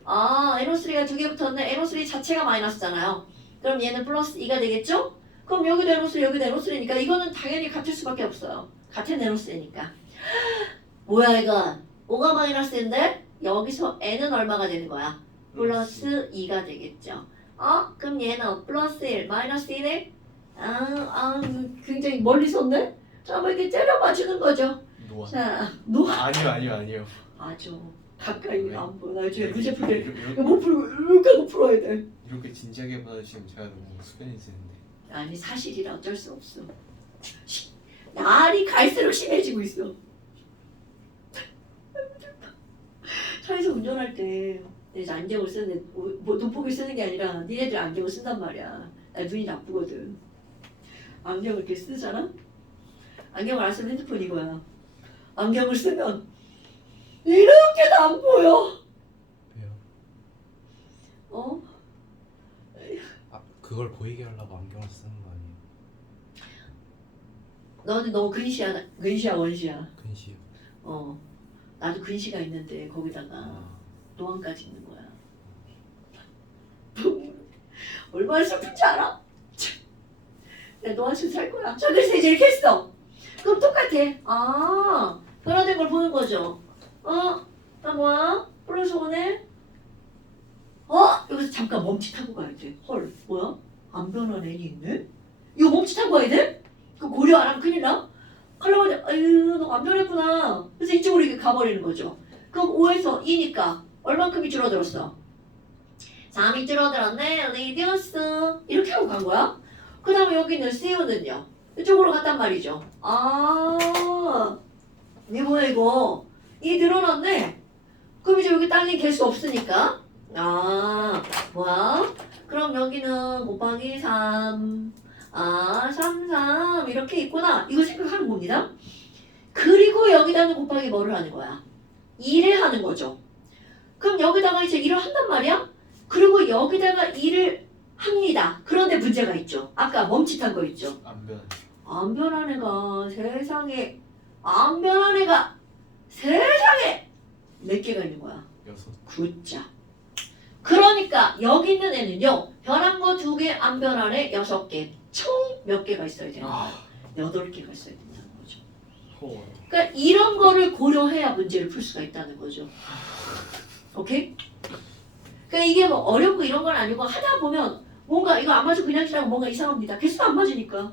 NO3가 두 개 붙었네. NO3 자체가 마이너스잖아요. 그럼 얘는 플러스 2가 되겠죠? 그럼 여기도 NO3, 여기도 NO3니까 이거는 당연히 같을 수밖에 없어요. 같은 NO3니까. 뭐야 이건? 5가 마이너스인데 여기서 N은 얼마가 되는 거야? 플러스 2가 되겠죠. 그럼 얘는 플러스 1, 마이너스 1에 굉장히 멀리 섰네? 자, 뭐 이렇게 때려 맞추는 거죠. 노안. 자, 아니요. 아주 가까이 왜? 안 보여. 나중에 문제 풀 때 이렇게, 못 풀고 이렇게 하고 풀어야 돼. 이렇게 진지하게 받아주시면 제가 너무 숙연해지는데. 아니 사실이라 어쩔 수 없어. 날이 갈수록 심해지고 있어. 차에서 운전할 때 이제 안경을 쓰는데 뭐 돋보기 쓰는 게 아니라 니네들 안경을 쓴단 말이야. 나 눈이 나쁘거든. 안경을 이렇게 쓰잖아? 안경을 안 쓰면 핸드폰 이거야. 안경을 쓰면 이렇게도 안 보여. 왜요? 어? 그걸 보이게 하려고 안경을 쓰는 거 아니에요? 너는 너무 근시야 원시야. 근시요. 나도 근시가 있는데 거기다가 노안까지 있는 거야. 얼마나 슬픈지 알아? 내가 노안술 살 거야. 자, 그래서 이제 이렇게 했어. 그럼 똑같아. 변화된 걸 보는 거죠. 나 뭐야? 플러스 5네? 여기서 잠깐 멈칫하고 가야 돼. 헐, 뭐야? 안 변한 N이 있네? 이거 멈칫하고 가야 돼? 그 고려 안 하면 큰일 나? 하려고 아유, 너 안 변했구나. 그래서 이쪽으로 이렇게 가버리는 거죠. 그럼 5에서 2니까 얼만큼이 줄어들었어? 3이 줄어들었네. 리디어스. 이렇게 하고 간 거야. 그 다음에 여기는 CU는요. 이쪽으로 갔단 말이죠. 이게 뭐야 이거. 이 늘어났네. 그럼 이제 여기 딸린 개수 없으니까. 뭐야? 그럼 여기는 곱하기 3. 3 이렇게 있구나. 이거 생각하는 겁니다. 그리고 여기다는 곱하기 뭐를 하는 거야? 2를 하는 거죠. 그럼 여기다가 이제 1을 한단 말이야? 그리고 여기다가 2를 합니다. 그런데 문제가 있죠. 아까 멈칫한 거 있죠. 안 변하죠. 안 변한 애가 세상에 안 변한 애가 세상에 몇 개가 있는 거야? 6. 9자. 그러니까 여기 있는 애는요. 변한 거 2개, 안 변한 애 6개. 총 몇 개가 있어야 되는 거야? 8개가 있어야 된다는 거죠. 그러니까 이런 거를 고려해야 문제를 풀 수가 있다는 거죠. 오케이? 그러니까 이게 뭐 어렵고 이런 건 아니고 하다 보면 뭔가 이거 안 맞고 그냥 지나면 뭔가 이상합니다. 개수가 안 맞으니까.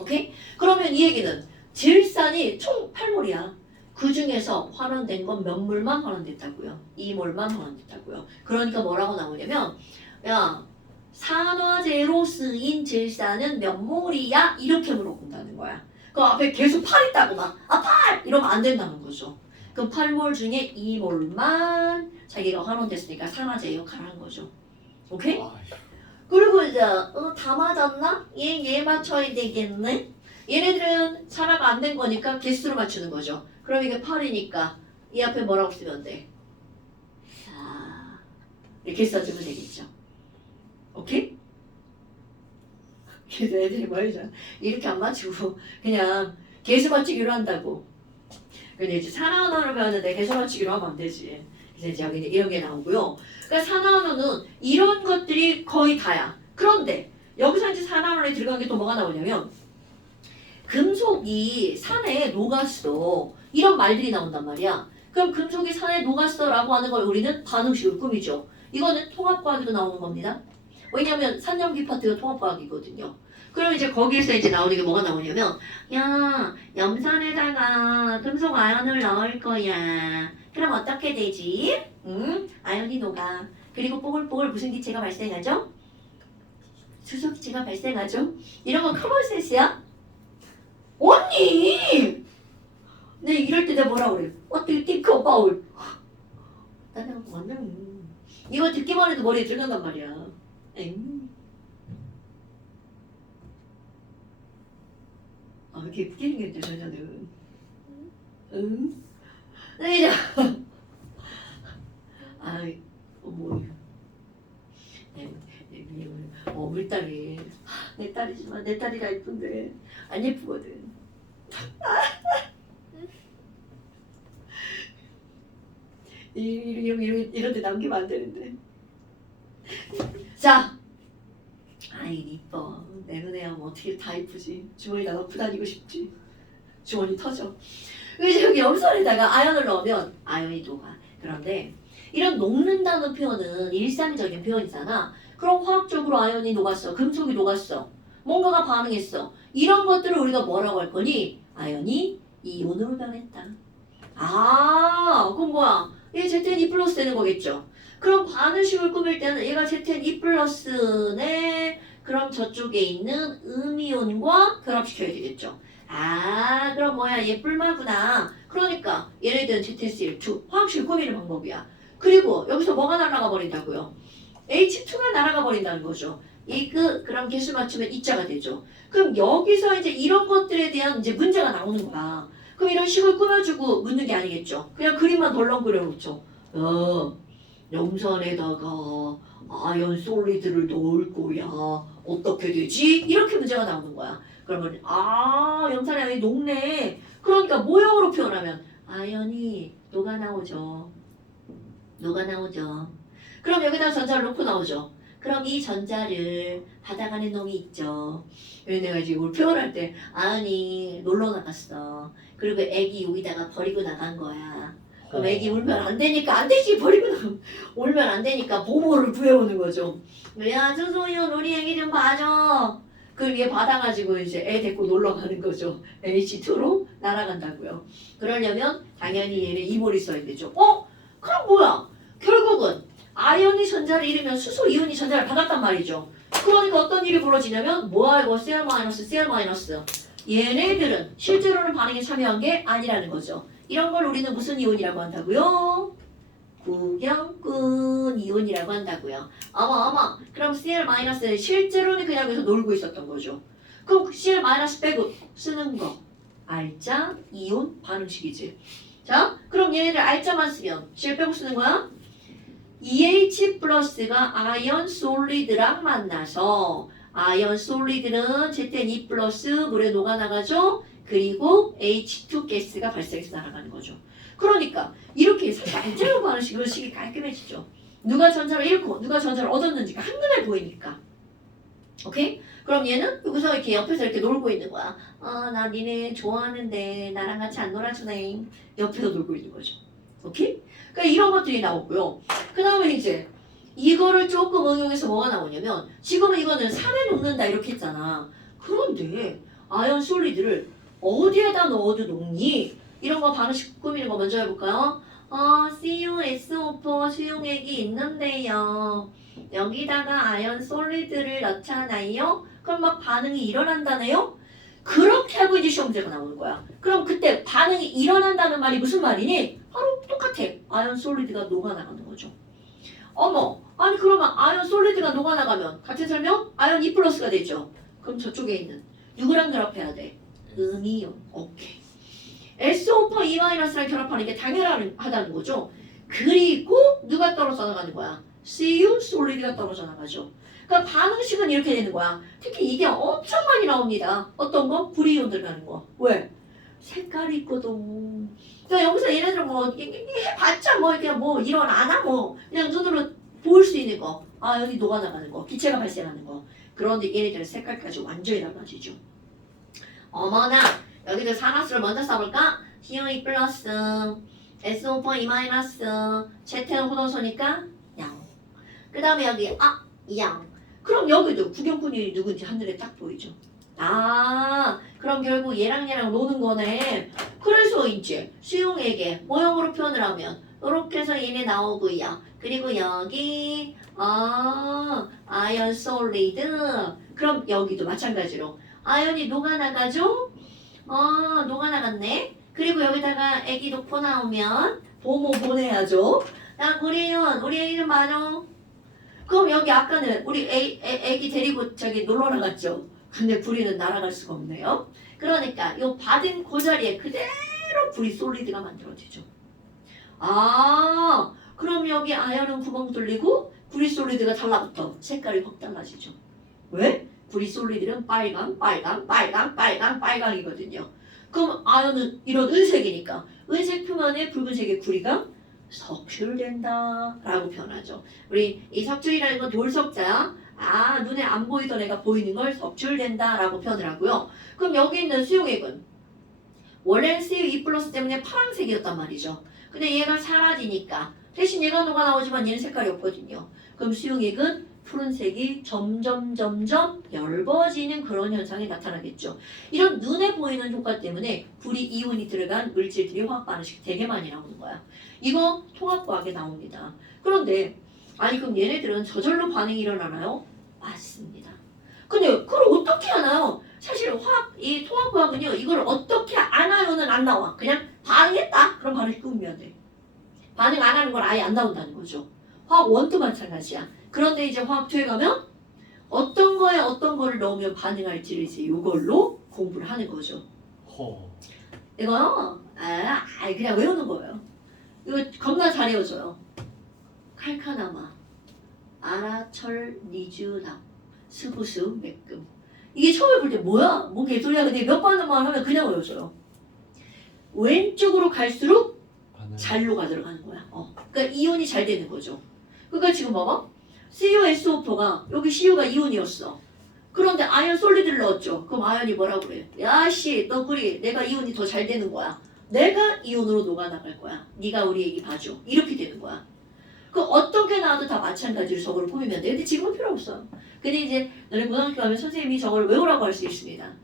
오케이? 그러면 이 얘기는 질산이 총 8몰이야. 그 중에서 환원된 건 몇 몰만 환원됐다고요? 2몰만 환원됐다고요. 그러니까 뭐라고 나오냐면 야 산화제로 쓰인 질산은 몇 몰이야? 이렇게 물어본다는 거야. 그 앞에 계속 8 있다고 막 8! 이러면 안 된다는 거죠. 그 8몰 중에 2몰만 자기가 환원됐으니까 산화제 역할을 한 거죠. 오케이? 그리고 이제 다 맞았나? 얘 맞춰야 되겠네? 얘네들은 산화가 안 된 거니까 개수로 맞추는 거죠. 그럼 이게 8이니까 이 앞에 뭐라고 쓰면 돼? 4 이렇게 써주면 되겠죠. 오케이? 그래서 애들이 말이죠. 이렇게 안 맞추고 그냥 개수 맞추기로 한다고. 근데 이제 산화 언어를 배웠는데 개수 맞추기로 하면 안 되지. 그래서 이제 여기는 이런 게 나오고요. 그러니까 산화 언어는 이런 것들이 거의 다야. 그런데 여기서 이제 산화 언어에 들어간 게 또 뭐가 나오냐면 금속이 산에 녹았어. 이런 말들이 나온단 말이야. 그럼 금속이 산에 녹았어라고 하는 걸 우리는 반응식으로 꾸미죠. 이거는 통합과학에도 나오는 겁니다. 왜냐면 산염기 파트가 통합과학이거든요. 그럼 이제 거기에서 이제 나오는 게 뭐가 나오냐면 야 염산에다가 금속 아연을 넣을 거야. 그럼 어떻게 되지? 아연이 녹아. 그리고 뽀글뽀글 무슨 기체가 발생하죠? 수소 기체가 발생하죠. 이런 건 커먼센스야. 언니! 내 이럴 때 내가 뭐라 그래? What do you think about? 나는 완전 이거 듣기만 해도 머리에 들어간단 말이야. 엥. 아, 왜 이렇게 웃기는 게 있대, 저자는. 응? 네, 자. 아이, 뭐. 우리 딸이. 내 딸이지만 내 딸이라 이쁜데 안 예쁘거든. 이런 데 남기면 안 되는데. 자. 아이, 이뻐. 내 눈에 하면 어떻게 다 이쁘지. 주머니다 넣고 다니고 싶지. 주머니 터져. 그래서 여기 염선에다가 아연을 넣으면 아연이 녹아. 그런데 이런 녹는다는 표현은 일상적인 표현이잖아. 그럼 화학적으로 아연이 녹았어. 금속이 녹았어. 뭔가가 반응했어. 이런 것들을 우리가 뭐라고 할 거니? 아연이 이온으로 변했다. 아, 그럼 뭐야? 얘 ZN2 플러스 되는 거겠죠? 그럼 반응식을 꾸밀 때는 얘가 ZN2 플러스네. 그럼 저쪽에 있는 음이온과 결합시켜야 되겠죠? 아, 그럼 뭐야? 얘 뿔마구나. 그러니까 얘네들은 ZNCl2 화학식을 꾸미는 방법이야. 그리고 여기서 뭐가 날아가 버린다고요? H2가 날아가 버린다는 거죠. 그럼 개수 맞추면 2자가 되죠. 그럼 여기서 이제 이런 것들에 대한 이제 문제가 나오는 거야. 그럼 이런 식을 꾸며주고 묻는 게 아니겠죠. 그냥 그림만 덜렁 그려놓죠. 염산에다가 아연 솔리드를 넣을 거야. 어떻게 되지? 이렇게 문제가 나오는 거야. 그러면 염산의 아연이 녹네. 그러니까 모형으로 표현하면 아연이 녹아 나오죠. 그럼 여기다 전자를 놓고 나오죠. 그럼 이 전자를 받아가는 놈이 있죠. 그래서 내가 지금 이걸 표현할 때 아연이 놀러 나갔어. 그리고 애기 여기다가 버리고 나간 거야. 그럼 애기 울면 안 되니까 안 되지. 버리고 나가면 울면 안 되니까 보호를 구해오는 거죠. 야, 조소연 우리 애기 좀 봐줘. 그걸 얘 받아가지고 이제 애 데리고 놀러 가는 거죠. H2로 날아간다고요. 그러려면 당연히 얘는 이몰이 써야 되죠. 그럼 뭐야? 결국은 아연이 전자를 잃으면 수소 이온이 전자를 받았단 말이죠. 그러니까 어떤 일이 벌어지냐면 뭐야 이거 Cl-, Cl-. 얘네들은 실제로는 반응에 참여한 게 아니라는 거죠. 이런 걸 우리는 무슨 이온이라고 한다고요? 구경꾼 이온이라고 한다고요. 어머. 그럼 Cl- 실제로는 그냥 여기서 놀고 있었던 거죠. 그럼 Cl- 빼고 쓰는 거 알자 이온 반응식이지. 자, 그럼 얘네들 알자만 쓰면 Cl 빼고 쓰는 거야? EH 플러스가 아연 솔리드랑 만나서 아연 솔리드는 ZN2 플러스 물에 녹아나가죠. 그리고 H2 가스가 발생해서 날아가는 거죠. 그러니까 이렇게 사실 알제로 반응식으로 식이 깔끔해지죠. 누가 전자를 잃고 누가 전자를 얻었는지가 한눈에 보이니까. 오케이? 그럼 얘는 여기서 이렇게 옆에서 이렇게 놀고 있는 거야. 나 니네 좋아하는데 나랑 같이 안 놀아주네. 옆에서 놀고 있는 거죠. 오케이? 그러니까 이런 것들이 나오고요. 그 다음에 이제 이거를 조금 응용해서 뭐가 나오냐면 지금은 이거는 산에 녹는다 이렇게 했잖아. 그런데 아연 솔리드를 어디에다 넣어도 녹니? 이런 거 반응식 꾸미는 거 먼저 해볼까요? CuSO4 수용액이 있는데요. 여기다가 아연 솔리드를 넣잖아요. 그럼 막 반응이 일어난다네요? 그렇게 하고 이제 시험 문제가 나오는 거야. 그럼 그때 반응이 일어난다는 말이 무슨 말이니? 바로 똑같아. 아연 솔리드가 녹아나가는 거죠. 아니 그러면 아연 솔리드가 녹아나가면 같은 설명? 아연 2 플러스가 되죠. 그럼 저쪽에 있는 누구랑 결합해야 돼? 음이온. 오케이. SO4 2-랑 결합하는 게 당연하다는 거죠. 그리고 누가 떨어져 나가는 거야? Cu 솔리드가 떨어져 나가죠. 그러니까 반응식은 이렇게 되는 거야. 특히 이게 엄청 많이 나옵니다. 어떤 거? 불이온들 가는 거. 왜? 색깔이 있거든. 그러니까 여기서 얘네들은 해봤자 그냥 일어나나 그냥 눈으로 볼 수 있는 거. 여기 녹아나가는 거. 기체가 발생하는 거. 그런데 얘네들은 색깔까지 완전히 달라지죠. 어머나 여기도 산화수를 먼저 써볼까? CO2 플러스 SO4 2-, ZN 호동소니까 양. 그 다음에 여기 양. 그럼 여기도 구경꾼이 누군지 한눈에 딱 보이죠. 그럼 결국 얘랑 노는 거네. 그래서 이제 수용액에 모형으로 표현을 하면 이렇게 해서 얘네 나오고요. 그리고 여기 아연 솔리드. 그럼 여기도 마찬가지로 아연이 녹아나가죠. 녹아나갔네. 그리고 여기다가 애기 놓고 나오면 보모 보내야죠. 야, 우리 애기는 많어. 그럼 여기 아까는 우리 애기 데리고 저기 놀러 나갔죠. 근데 구리는 날아갈 수가 없네요. 그러니까 요 받은 그 자리에 그대로 구리 솔리드가 만들어지죠. 그럼 여기 아연은 구멍 뚫리고 구리 솔리드가 달라붙어. 색깔이 확 달라지죠. 왜? 구리 솔리드는 빨강이거든요. 그럼 아연은 이런 은색이니까 은색 표면에 붉은색의 구리가 석출된다 라고 표현하죠. 우리 이 석출이라는 건 돌석자야. 눈에 안 보이던 애가 보이는 걸 석출된다 라고 표현을 하고요. 그럼 여기 있는 수용액은 원래는 CU2+ 때문에 파란색이었단 말이죠. 근데 얘가 사라지니까 대신 얘가 녹아 나오지만 얘는 색깔이 없거든요. 그럼 수용액은 푸른색이 점점 엷어지는 그런 현상이 나타나겠죠. 이런 눈에 보이는 효과 때문에 구리 이온이 들어간 물질들이 화학 반응식 되게 많이 나오는 거야. 이거 통합과학에 나옵니다. 그런데 그럼 얘네들은 저절로 반응이 일어나나요? 맞습니다. 근데 그걸 어떻게 하나요? 사실 이 통합과학은요, 이걸 어떻게 하나요는 안 나와. 그냥 반응했다? 그럼 반응이 끊으면 돼. 반응 안 하는 건 아예 안 나온다는 거죠. 화학 1도 마찬가지야. 그런데 이제 화학 2에 가면 어떤 거에 어떤 거를 넣으면 반응할지를 이제 이걸로 공부를 하는 거죠. 이거요? 그냥 외우는 거예요. 이거 겁나 잘 외워져요. 칼카나마, 아라철, 니주납, 스부스, 맥금. 이게 처음에 볼 때 뭐야? 뭐 개소리야. 근데 몇 번만 하면 그냥 외워져요. 왼쪽으로 갈수록 잔로가 들어가는 거야. 그러니까 이온이 잘 되는 거죠. 그러니까 지금 봐봐. CuSO4가 여기 CU가 이온이었어. 그런데 아연 솔리드를 넣었죠. 그럼 아연이 뭐라고 그래? 야씨, 너 그리 내가 이온이 더 잘 되는 거야. 내가 이온으로 녹아나갈 거야. 네가 우리 얘기 봐줘. 이렇게 되는 거야. 그 어떻게 나와도 다 마찬가지로 저걸 꾸미면 돼. 근데 지금은 필요 없어. 근데 이제 너네 고등학교 가면 선생님이 저걸 외우라고 할 수 있습니다.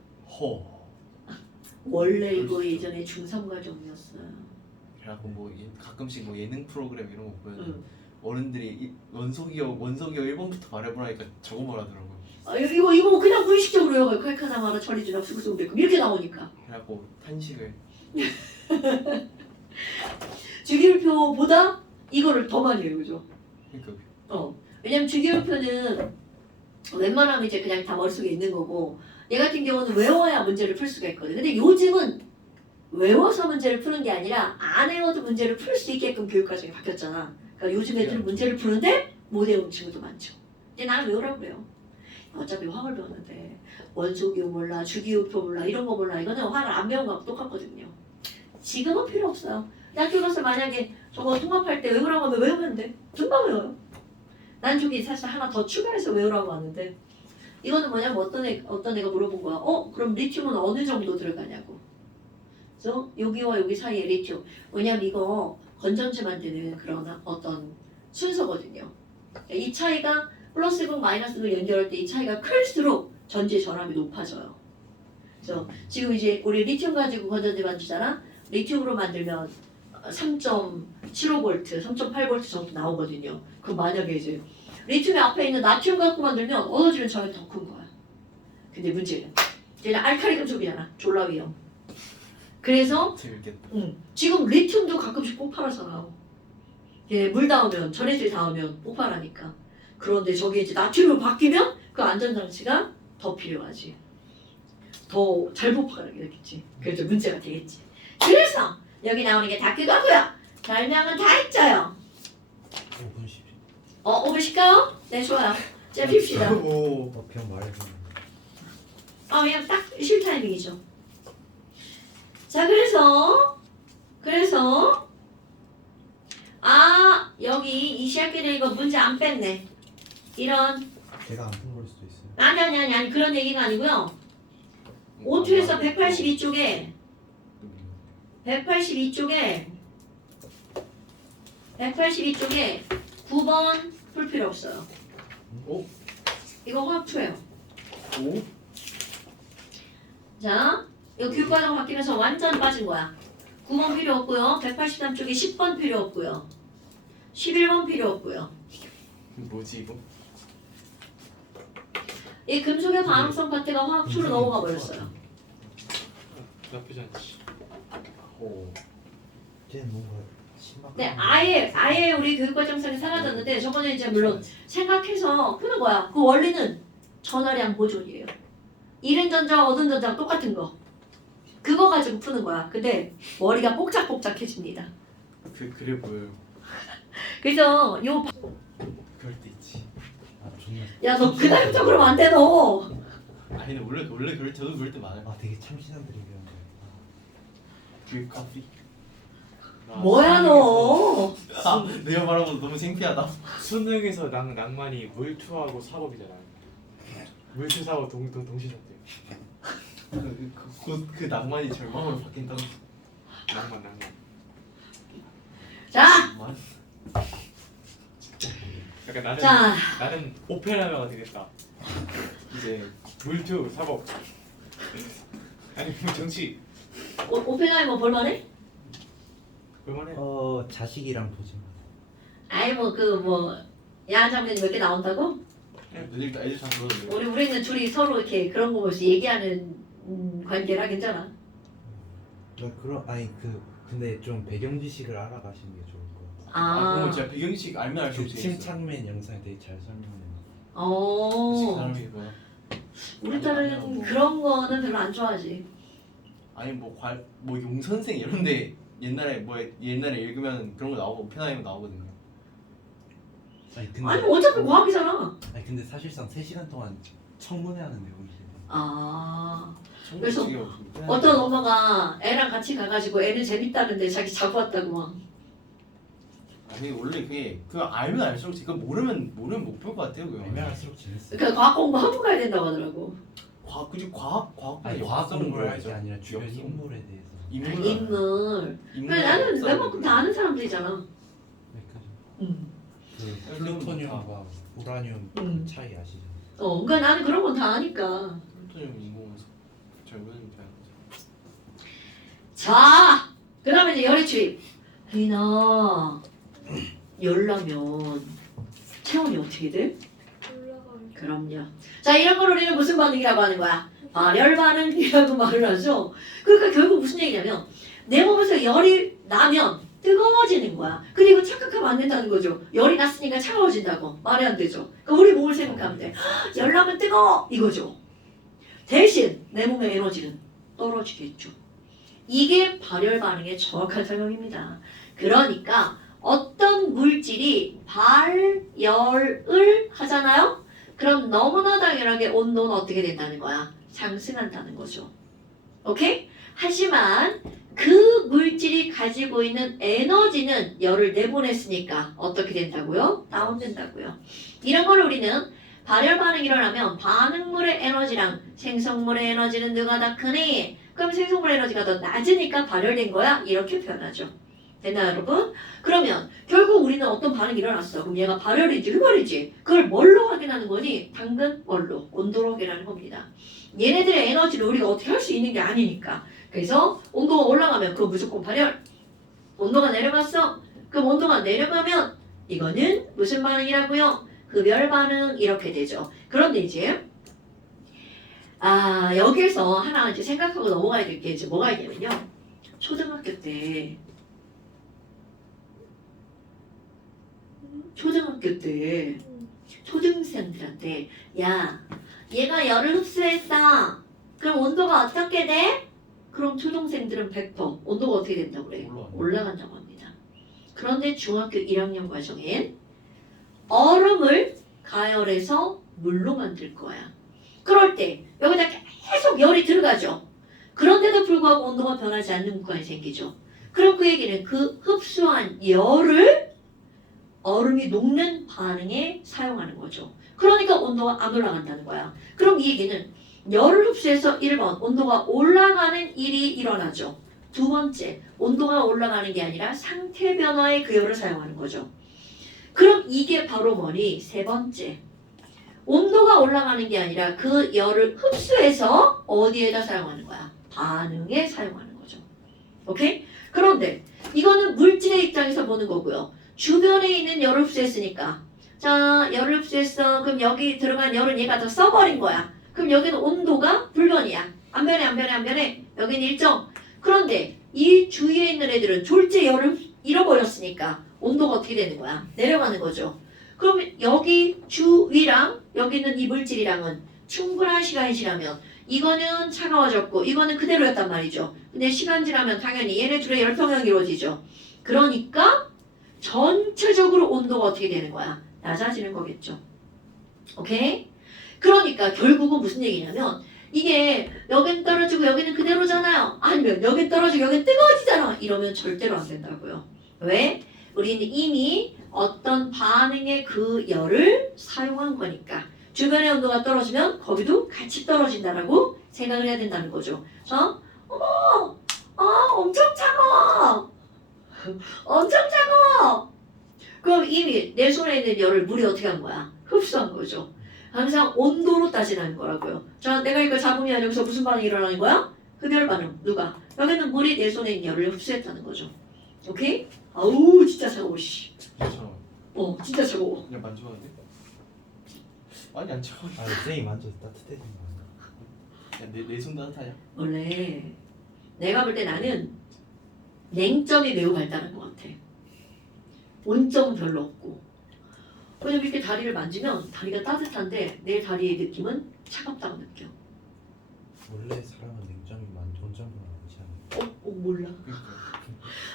원래 이거 예전에 중3 과정이었어요. 그래갖고 가끔씩 예능 프로그램 이런 거 보면 어른들이 원소기호 1번부터 말해보라니까 저거 말하더라고요. 이거 그냥 무의식적으로 외워요. 칼카나마라 처리주납 수구수구백금 이렇게 나오니까. 그래갖고 탄식을. 주기율표보다 이거를 더 많이 외우죠. 그러니까 왜냐면 주기율표는 웬만하면 이제 그냥 다 머릿속에 있는 거고 얘 같은 경우는 외워야 문제를 풀 수가 있거든. 근데 요즘은 외워서 문제를 푸는 게 아니라 안 외워도 문제를 풀 수 있게끔 교육과정이 바뀌었잖아. 그러니까 요즘 애들은 문제를 푸는데 못 외우는 친구도 많죠. 근데 나는 외우라고 그래요. 어차피 화학을 배웠는데 원소기호 몰라, 주기율표 몰라, 이런 거 몰라. 이거는 화학을 안 배운 거하고 똑같거든요. 지금은 필요 없어요. 대학교 가서 만약에 저거 통합할 때 외우라고 하면 외우면 돼. 금방 외워요. 난 저기 사실 하나 더 추가해서 외우라고 하는데 이거는 뭐냐면 어떤 애가 물어본 거야. 그럼 리튬은 어느 정도 들어가냐고. 그래서 여기와 여기 사이에 리튬. 왜냐면 이거 건전지 만드는 그런 어떤 순서거든요. 이 차이가 플러스극 마이너스극 연결할 때 이 차이가 클수록 전지 전압이 높아져요. 그래서 지금 이제 우리 리튬 가지고 건전지 만들잖아. 리튬으로 만들면 3.75V, 3.8V 정도 나오거든요. 그럼 만약에 이제 리튬의 앞에 있는 나트륨 갖고 만들면 얻어지는 저항이 더 큰 거야. 근데 문제는 얘는 알칼리 금속이잖아. 졸라 위험. 그래서 재밌겠다. 지금 리튬도 가끔씩 폭발하잖아. 물 닿으면, 전해질 닿으면 폭발하니까. 그런데 저게 이제 나트륨으로 바뀌면 그 안전장치가 더 필요하지. 더 잘 폭발하게 되겠지. 그래서 문제가 되겠지. 그래서 여기 나오는 게 다 그거고요. 설명은 다 했죠요. 5분 10초. 5분 쉴까요? 네, 좋아요. 자, 핍시다. 그냥 말해서. 그냥 딱 쉴 타이밍이죠. 자, 그래서 여기 이 시학기들 이거 문제 안 뺐네. 이런 제가 안 푼 걸 수도 있어요. 아니 그런 얘기가 아니고요. 5투에서 182쪽에 9번 풀 필요 없어요. 이거 화학 2예요. 자, 이거 교육과정 바뀌면서 완전 빠진 거야. 9번 필요 없고요. 183쪽에 10번 필요 없고요. 11번 필요 없고요. 뭐지 이거? 이 금속의 반응성 파트가 화학 2로 넘어가 버렸어요. 나쁘지 않지. 오. 쟤는 뭔가 심각한. 네, 아예 우리 교육과정상이 사라졌는데 저거는 이제 물론 생각해서 푸는 거야. 그 원리는 전화량 보존이에요. 잃은 전자, 얻은 전자 똑같은 거. 그거 가지고 푸는 거야. 근데 머리가 뽁짝뽁짝해집니다. 그래 보여요. 그래서 요 그럴 때 있지. 아 존나. 야 너 그다음적으로 안 돼 너. 아니 근데 원래 그럴 저도 그럴 때 많아요. 아 되게 참신한 드립이었는데. 드립 커피. 뭐야 너. 아 내가 말한 거 너무 창피하다. 수능에서 낭만이 물투하고 사법이잖아. 물투 사법 동시에 선택. 그 낭만이 절망으로 바뀐다는. 낭만. 자, 낭만. 약간 자, 나는 오페라가 되겠다. 이제 물투 사법. 아니 뭐 정치. 오펜하이머 볼만해? 얼마나? 자식이랑 보지 마. 아이 뭐 그 뭐 야한 장면이 몇 개 나온다고? 애들 다 그러던데. 우리는 둘이 서로 이렇게 그런 거 없이 얘기하는 관계라 괜찮아. 그런 아니 근데 좀 배경 지식을 알아가시는 게 좋을 것 같아. 아 그런 거 아, 진짜 배경식 알면 알수록 그 재밌어. 침착맨 영상에 되게 잘 설명해. 그 어. 사람이 뭐야? 우리 딸은 그런 거는 별로 안 좋아하지. 아니 뭐 용선생 이런데 옛날에 읽으면 그런 거 나오고 오펜하이머 나오거든요. 아니 어차피 과학이잖아. 아니 근데 사실상 3시간 동안 청문회하는 내용이지. 아, 그래서 어떤 엄마가 애랑 같이 가가지고 애는 재밌다는데 자기 자고 왔다고 막. 아니 원래 그거 알면 알수록 그거 모르면 못 볼 것 같아요 그거. 알면 할수록 재밌어. 그러니까 과학 공부하고 가야 된다고 하더라고. 과학 아니 과학 공부를 할 게 아니라 주변 역사. 인물에 대해서. 인물. 그래 나는 웬만큼 다 아는 사람들이잖아. 그러니까 응. 그 플루토늄과 우라늄 음. 그 차이 아시죠? 그러니까 나는 그런 건 다 아니까. 플루토늄 인공원소 잘 모르는 줄 알았지. 자, 그다음에 이제 열의 출입. 혜인아, 열나면 체온이 어떻게 돼? 올라가요. 그럼요. 자, 이런 걸 우리는 무슨 반응이라고 하는 거야? 발열 반응이라고 말을 하죠. 그러니까 결국 무슨 얘기냐면 내 몸에서 열이 나면 뜨거워지는 거야. 근데 이거 착각하면 안 된다는 거죠. 열이 났으니까 차가워진다고. 말이 안 되죠. 그러니까 우리 몸을 생각하면 돼. 열 나면 뜨거워! 이거죠. 대신 내 몸의 에너지는 떨어지겠죠. 이게 발열 반응의 정확한 설명입니다. 그러니까 어떤 물질이 발열을 하잖아요? 그럼 너무나 당연하게 온도는 어떻게 된다는 거야? 상승한다는 거죠. 오케이? 하지만 그 물질이 가지고 있는 에너지는 열을 내보냈으니까 어떻게 된다고요? 다운된다고요. 이런 걸 우리는 발열 반응이 일어나면 반응물의 에너지랑 생성물의 에너지는 누가 더 크니? 그럼 생성물 에너지가 더 낮으니까 발열된 거야? 이렇게 표현하죠. 됐나요, 여러분? 그러면 결국 우리는 어떤 반응이 일어났어. 그럼 얘가 발열인지 흡열인지 그걸 뭘로 확인하는 거니? 당근 뭘로? 온도로 확인하는 겁니다. 얘네들의 에너지를 우리가 어떻게 할 수 있는 게 아니니까. 그래서 온도가 올라가면 그거 무조건 발열. 온도가 내려갔어. 그럼 온도가 내려가면 이거는 무슨 반응이라고요? 흡열 반응 이렇게 되죠. 그런데 이제 여기에서 하나 이제 생각하고 넘어가야 될 게 이제 뭐가 있냐면요. 초등학교 때 초등생들한테 야 얘가 열을 흡수했다. 그럼 온도가 어떻게 돼? 그럼 초등생들은 100% 온도가 어떻게 된다고 그래? 올라간다고 합니다. 그런데 중학교 1학년 과정엔 얼음을 가열해서 물로 만들 거야. 그럴 때 여기다 계속 열이 들어가죠. 그런데도 불구하고 온도가 변하지 않는 구간이 생기죠. 그럼 그 얘기는 그 흡수한 열을 얼음이 녹는 반응에 사용하는 거죠. 그러니까 온도가 안 올라간다는 거야. 그럼 이 얘기는 열을 흡수해서 1번 온도가 올라가는 일이 일어나죠. 두 번째 온도가 올라가는 게 아니라 상태 변화에 그 열을 사용하는 거죠. 그럼 이게 바로 뭐니? 세 번째 온도가 올라가는 게 아니라 그 열을 흡수해서 어디에다 사용하는 거야? 반응에 사용하는 거죠. 오케이? 그런데 이거는 물질의 입장에서 보는 거고요. 주변에 있는 열을 흡수했으니까 자 열을 흡수했어. 그럼 여기 들어간 열은 얘가 다 써버린 거야. 그럼 여기는 온도가 불변이야. 안 변해. 여기는 일정. 그런데 이 주위에 있는 애들은 졸제 열을 잃어버렸으니까 온도가 어떻게 되는 거야? 내려가는 거죠. 그럼 여기 주위랑 여기 있는 이 물질이랑은 충분한 시간이 지나면 이거는 차가워졌고 이거는 그대로였단 말이죠. 근데 시간 지나면 당연히 얘네 둘의 열평형이 이루어지죠. 그러니까 전체적으로 온도가 어떻게 되는 거야? 낮아지는 거겠죠. 오케이? 그러니까 결국은 무슨 얘기냐면 이게 여긴 떨어지고 여기는 그대로잖아요. 아니면 여긴 떨어지고 여긴 뜨거워지잖아. 이러면 절대로 안 된다고요. 왜? 우리는 이미 어떤 반응의 그 열을 사용한 거니까. 주변의 온도가 떨어지면 거기도 같이 떨어진다라고 생각을 해야 된다는 거죠. 어머! 엄청 차가워! 엄청 차가워! 그럼 이미 내 손에 있는 열을 물이 어떻게 한 거야? 흡수한 거죠. 항상 온도로 따지는 거라고요. 자, 내가 이거 잡으면 여기서 무슨 반응이 일어나는 거야? 흡열 반응. 누가? 여기는 물이 내 손에 있는 열을 흡수했다는 거죠. 오케이? 아우 진짜 차가워 씨. 괜찮아. 진짜 차가워. 그냥 만져봐도 돼? 아니 안 차워. 아 쌤이 만져서 따뜻해진 거 아니야? 내 손 따뜻하냐? 원래 내가 볼 때 나는 냉점이 매우 발달한 것 같아. 온점은 별로 없고. 왜냐면 이렇게 다리를 만지면 다리가 따뜻한데 내 다리의 느낌은 차갑다고 느껴. 원래 사람은 냉점이 온점보다 많지 않아요? 몰라. 그러니까.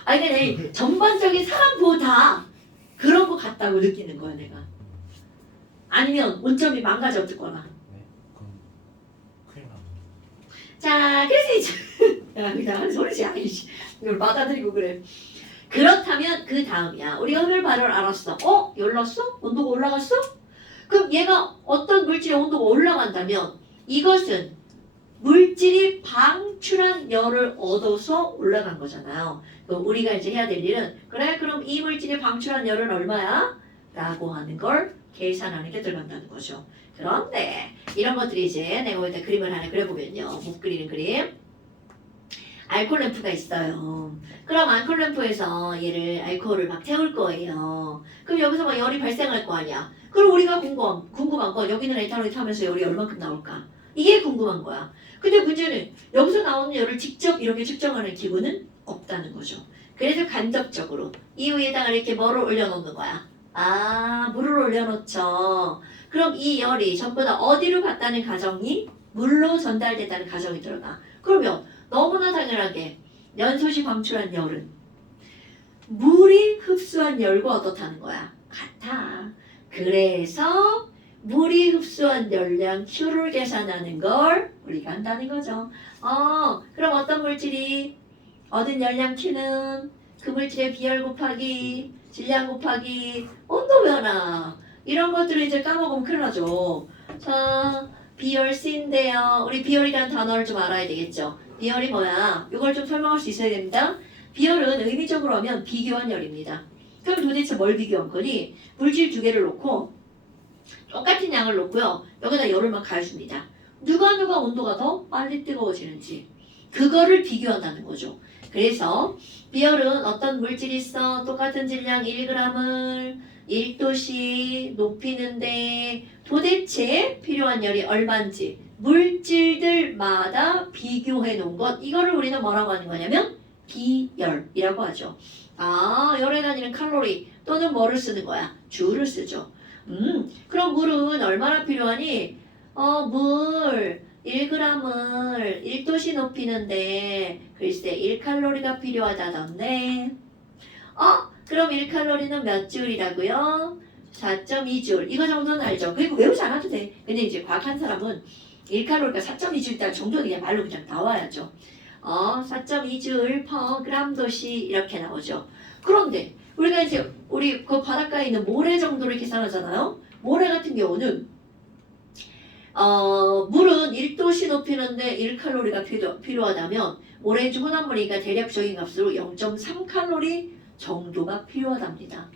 아니 근데 전반적인 사람보다 그런 것 같다고 느끼는 거야 내가. 아니면 온점이 망가졌거나. 네? 그럼 큰일 나네. 자, 그래서 이제 야 그냥 하는 소리지 아니지. 이걸 받아들이고 그래. 그렇다면 그 다음이야. 우리가 흡열 발효를 알았어. 열났어? 온도가 올라갔어? 그럼 얘가 어떤 물질의 온도가 올라간다면 이것은 물질이 방출한 열을 얻어서 올라간 거잖아요. 그럼 우리가 이제 해야 될 일은 그래 그럼 이 물질이 방출한 열은 얼마야? 라고 하는 걸 계산하는 게 들어간다는 거죠. 그런데 이런 것들이 이제 내가 볼 때 그림을 하나 그려보면요. 못 그리는 그림. 알코올 램프가 있어요. 그럼 알코올 램프에서 얘를 알코올을 막 태울 거예요. 그럼 여기서 막 열이 발생할 거 아니야. 그럼 우리가 궁금한 건 여기는 에탄올이 타면서 열이 얼만큼 나올까? 이게 궁금한 거야. 근데 문제는 여기서 나오는 열을 직접 이렇게 측정하는 기구는 없다는 거죠. 그래서 간접적으로 이 위에다가 이렇게 뭐를 올려놓는 거야. 물을 올려놓죠. 그럼 이 열이 전부 다 어디로 갔다는 가정이 물로 전달됐다는 가정이 들어가. 그러면 너무나 당연하게 연소시 방출한 열은 물이 흡수한 열과 어떻다는 거야? 같아. 그래서 물이 흡수한 열량 Q를 계산하는 걸 우리가 한다는 거죠. 그럼 어떤 물질이 얻은 열량 Q는 그 물질의 비열 곱하기 질량 곱하기 온도 변화 이런 것들을 이제 까먹으면 큰일 나죠. 자, 비열 C인데요. 우리 비열이라는 단어를 좀 알아야 되겠죠. 비열이 뭐야? 이걸 좀 설명할 수 있어야 됩니다. 비열은 의미적으로 하면 비교한 열입니다. 그럼 도대체 뭘 비교한 거니? 물질 두 개를 놓고 똑같은 양을 놓고요. 여기다 열을 막 가해줍니다. 누가 온도가 더 빨리 뜨거워지는지 그거를 비교한다는 거죠. 그래서 비열은 어떤 물질이 있어? 똑같은 질량 1g을 1도씩 높이는데 도대체 필요한 열이 얼마인지 물질들마다 비교해 놓은 것 이거를 우리는 뭐라고 하는 거냐면 비열이라고 하죠. 열에 다니는 칼로리 또는 뭐를 쓰는 거야? 주를 쓰죠. 그럼 물은 얼마나 필요하니? 물 1g을 1도씩 높이는데 글쎄 1칼로리가 필요하다던데 그럼 1칼로리는 몇 줄이라고요? 4.2줄 이거 정도는 알죠? 그리고 외우지 않아도 돼. 근데 이제 과학한 사람은 1칼로리가 4.2줄 정도는 그냥 말로 그냥 나와야죠. 4.2줄 per gram도씩 이렇게 나오죠. 그런데 우리가 이제 우리 그 바닷가에 있는 모래 정도를 계산하잖아요. 모래 같은 경우는 물은 1도씩 높이는데 1칼로리가 필요하다면 모래주 혼합물이니까 대략적인 값으로 0.3칼로리 정도가 필요하답니다.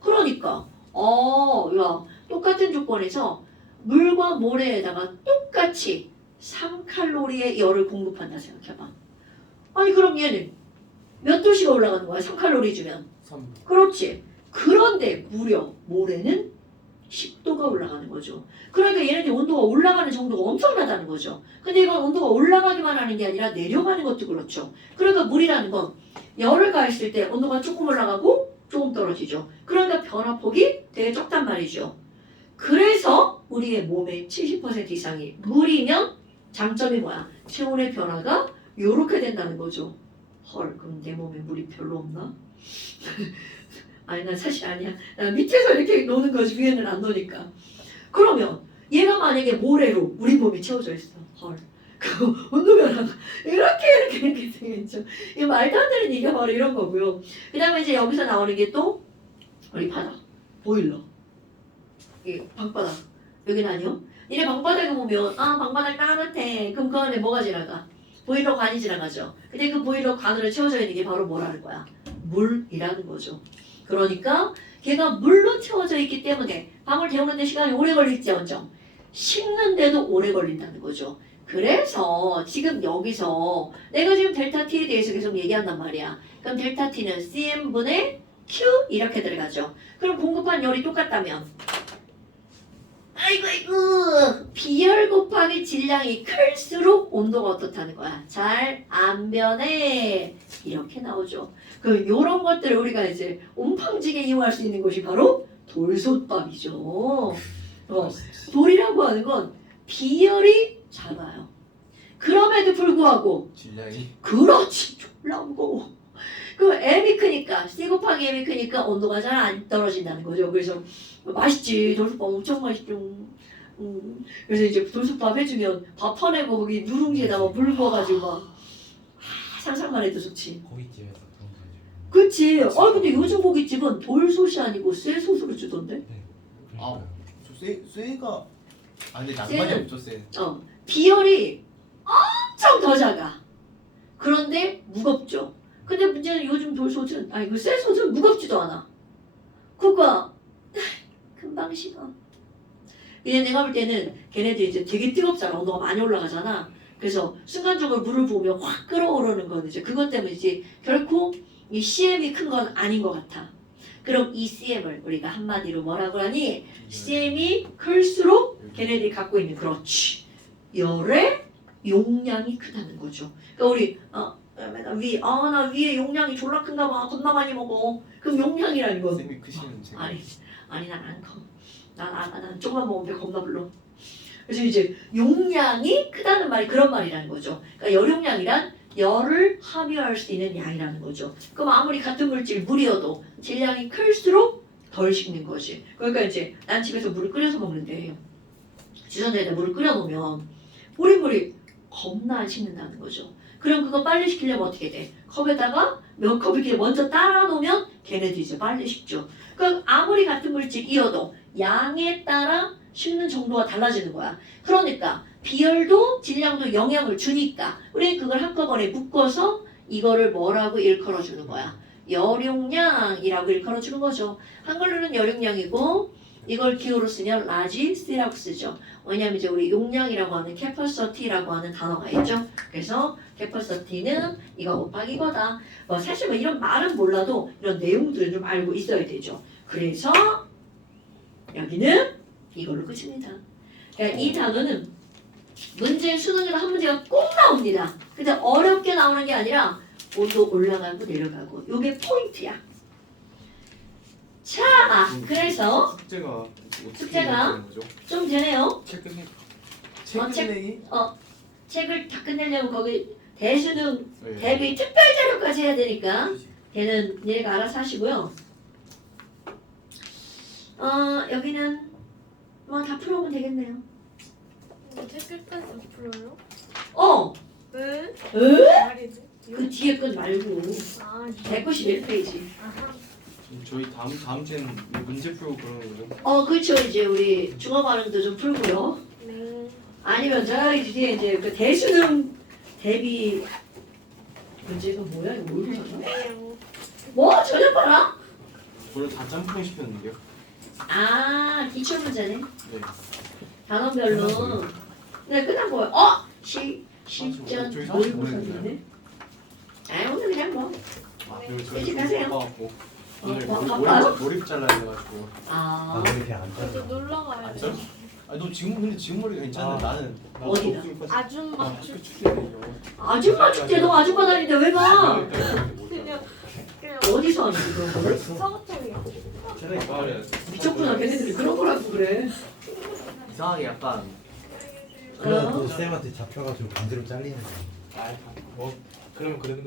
그러니까 똑같은 조건에서 물과 모래에다가 똑같이 3칼로리의 열을 공급한다 생각해봐. 아니 그럼 얘는 몇 도씨가 올라가는 거야? 3칼로리 주면. 3. 그렇지. 그런데 무려 모래는 10도가 올라가는 거죠. 그러니까 얘네들 온도가 올라가는 정도가 엄청나다는 거죠. 근데 이건 온도가 올라가기만 하는 게 아니라 내려가는 것도 그렇죠. 그러니까 물이라는 건 열을 가했을 때 온도가 조금 올라가고 조금 떨어지죠. 그러니까 변화폭이 되게 적단 말이죠. 그래서 우리의 몸의 70% 이상이 물이면 장점이 뭐야? 체온의 변화가 요렇게 된다는 거죠. 헐, 그럼 내 몸에 물이 별로 없나? 아니 난 사실 아니야. 난 밑에서 이렇게 노는 거지 위에는 안 노니까. 그러면 얘가 만약에 모래로 우리 몸이 채워져 있어. 헐. 그 온도 변화가 이렇게 되겠죠. 이거 말도 안 되는 얘기가 바로 이런 거고요. 그 다음에 이제 여기서 나오는 게 또 우리 바다, 보일러. 이 방바닥. 여기는 아니요. 니네 방바닥에 보면 아 방바닥 따뜻해. 그럼 그 안에 뭐가 지나가? 보일러 관이 지나가죠. 근데 그 보일러 관으로 채워져 있는 게 바로 뭐라는 거야? 물이라는 거죠. 그러니까 걔가 물로 채워져 있기 때문에 방울 데우는데 시간이 오래 걸릴지언정 식는데도 오래 걸린다는 거죠. 그래서 지금 여기서 내가 지금 델타 T에 대해서 계속 얘기한단 말이야. 그럼 델타 T는 CM분의 Q 이렇게 들어가죠. 그럼 공급한 열이 똑같다면 아이고 비열 곱하기 질량이 클수록 온도가 어떻다는 거야. 잘 안 변해. 이렇게 나오죠. 그럼 요런 것들을 우리가 이제 온팡지게 이용할 수 있는 것이 바로 돌솥밥이죠. 돌이라고 하는 건 비열이 작아요. 그럼에도 불구하고 질량이 그렇지 졸라 무거워. 그 M이 크니까 C 곱하기 M이 크니까 온도가 잘 안 떨어진다는 거죠. 그래서 맛있지 돌솥밥 엄청 맛있죠. 그래서 이제 돌솥밥 해주면 밥 퍼내고 거기 누룽지에다가 물 부어가지고 막 상상만 해도 좋지. 고깃집에서 그런 거 해주면. 그치. 근데 요즘 고깃집은 돌솥이 아니고 쇠솥으로 주던데. 아, 쇠가 근데 낭만이 쇠는- 없죠 쇠. 비열이 엄청 더 작아. 그런데 무겁죠. 근데 문제는 요즘 돌솥은 그 쇠솥은 무겁지도 않아. 그거 금방 식어. 근데 내가 볼 때는 걔네들이 이제 되게 뜨겁잖아. 온도가 많이 올라가잖아. 그래서 순간적으로 물을 부으면 확 끓어오르는 건 이제 그것 때문이지 결코 이 CM이 큰 건 아닌 것 같아. 그럼 이 CM을 우리가 한마디로 뭐라고 하니? CM이 클수록 걔네들이 갖고 있는 그렇지 열의 용량이 크다는 거죠. 그러니까 우리 나 위에 용량이 졸라 큰가 봐. 겁나 많이 먹어. 그럼 용량이라는 건 쌤이 크시는 제가 아니 난 안 커. 난 조금만 먹으면 배 겁나 불러. 그래서 이제 용량이 크다는 말이 그런 말이라는 거죠. 그러니까 열용량이란 열을 함유할 수 있는 양이라는 거죠. 그럼 아무리 같은 물질 물이어도 질량이 클수록 덜 식는 거지. 그러니까 이제 난 집에서 물을 끓여서 먹는데 주전자에다 물을 끓여 놓으면 우린물이 겁나 안 식는다는 거죠. 그럼 그거 빨리 식히려면 어떻게 돼? 컵에다가 몇 컵 이렇게 먼저 따라 놓으면 걔네도 이제 빨리 식죠. 그러니까 아무리 같은 물질이어도 양에 따라 식는 정도가 달라지는 거야. 그러니까 비열도 질량도 영향을 주니까 우리는 그걸 한꺼번에 묶어서 이거를 뭐라고 일컬어 주는 거야. 열용량이라고 일컬어 주는 거죠. 한글로는 열용량이고 이걸 기호로 쓰면 라지 C라고 쓰죠. 왜냐하면 이제 우리 용량이라고 하는 캐퍼서티라고 하는 단어가 있죠. 그래서 캐퍼서티는 이거 곱하기 이거다. 사실 이런 말은 몰라도 이런 내용들은 좀 알고 있어야 되죠. 그래서 여기는 이걸로 끝입니다. 그러니까 이 단어는 문제 수능에도 한 문제가 꼭 나옵니다. 근데 어렵게 나오는 게 아니라 온도 올라가고 내려가고 이게 포인트야. 자, 그래서 숙제가 어떻게 숙제가? 되는 거죠? 좀 되네요. 책 끝내 책- 책 끝내기? 책을 다 끝내려면 거기 대수능 네. 대비 특별 자료까지 해야 되니까 걔는 얘가 알아서 하시고요. 여기는 다 풀어오면 되겠네요. 책 끝까지 다 풀어요? 네? 말이지. 그 뒤에 건 말고 아, 191페이지. 아하. 저희 다음 주에는 문제 풀고 그러는 거죠? 그렇죠. 이제 우리 중어 발음도 좀 풀고요. 네. 아니면 저기 뒤에 이제 그 대수능 대비 문제가 뭐야? 이거 뭘 보잖아? 네요. 뭐? 전혀 봐라? 원래 다 짬뽕 시켰는데요? 기출 문제네. 네. 단원별로. 네, 끝난 거예요. 실전 저희 모의고사 사실 있네. 오늘 그냥 뭐. 그리고 저희 일찍 좀 가세요. 바빠갖고 오늘 바빠요? 머리 잘라야 돼가지고. 아, 왜 이렇게 안 저도 잘라? 놀러 가야 아, 돼. 저? 아니 너 지금 근데 지금 머리가 괜찮아. 아. 나는 어디다? 아줌마 아, 축 아줌마 축제 너 아줌마 다니는데 왜 가? 그냥 어디서 하는지 그런 거를? 벌써? 서구청이요. 미쳤구나 걔네들이 그런 거라고 그래. 이상하게 약간 그럼 어? 또 쌤한테 잡혀가지고 강제로 잘리는 거. 뭐 그러면 그래도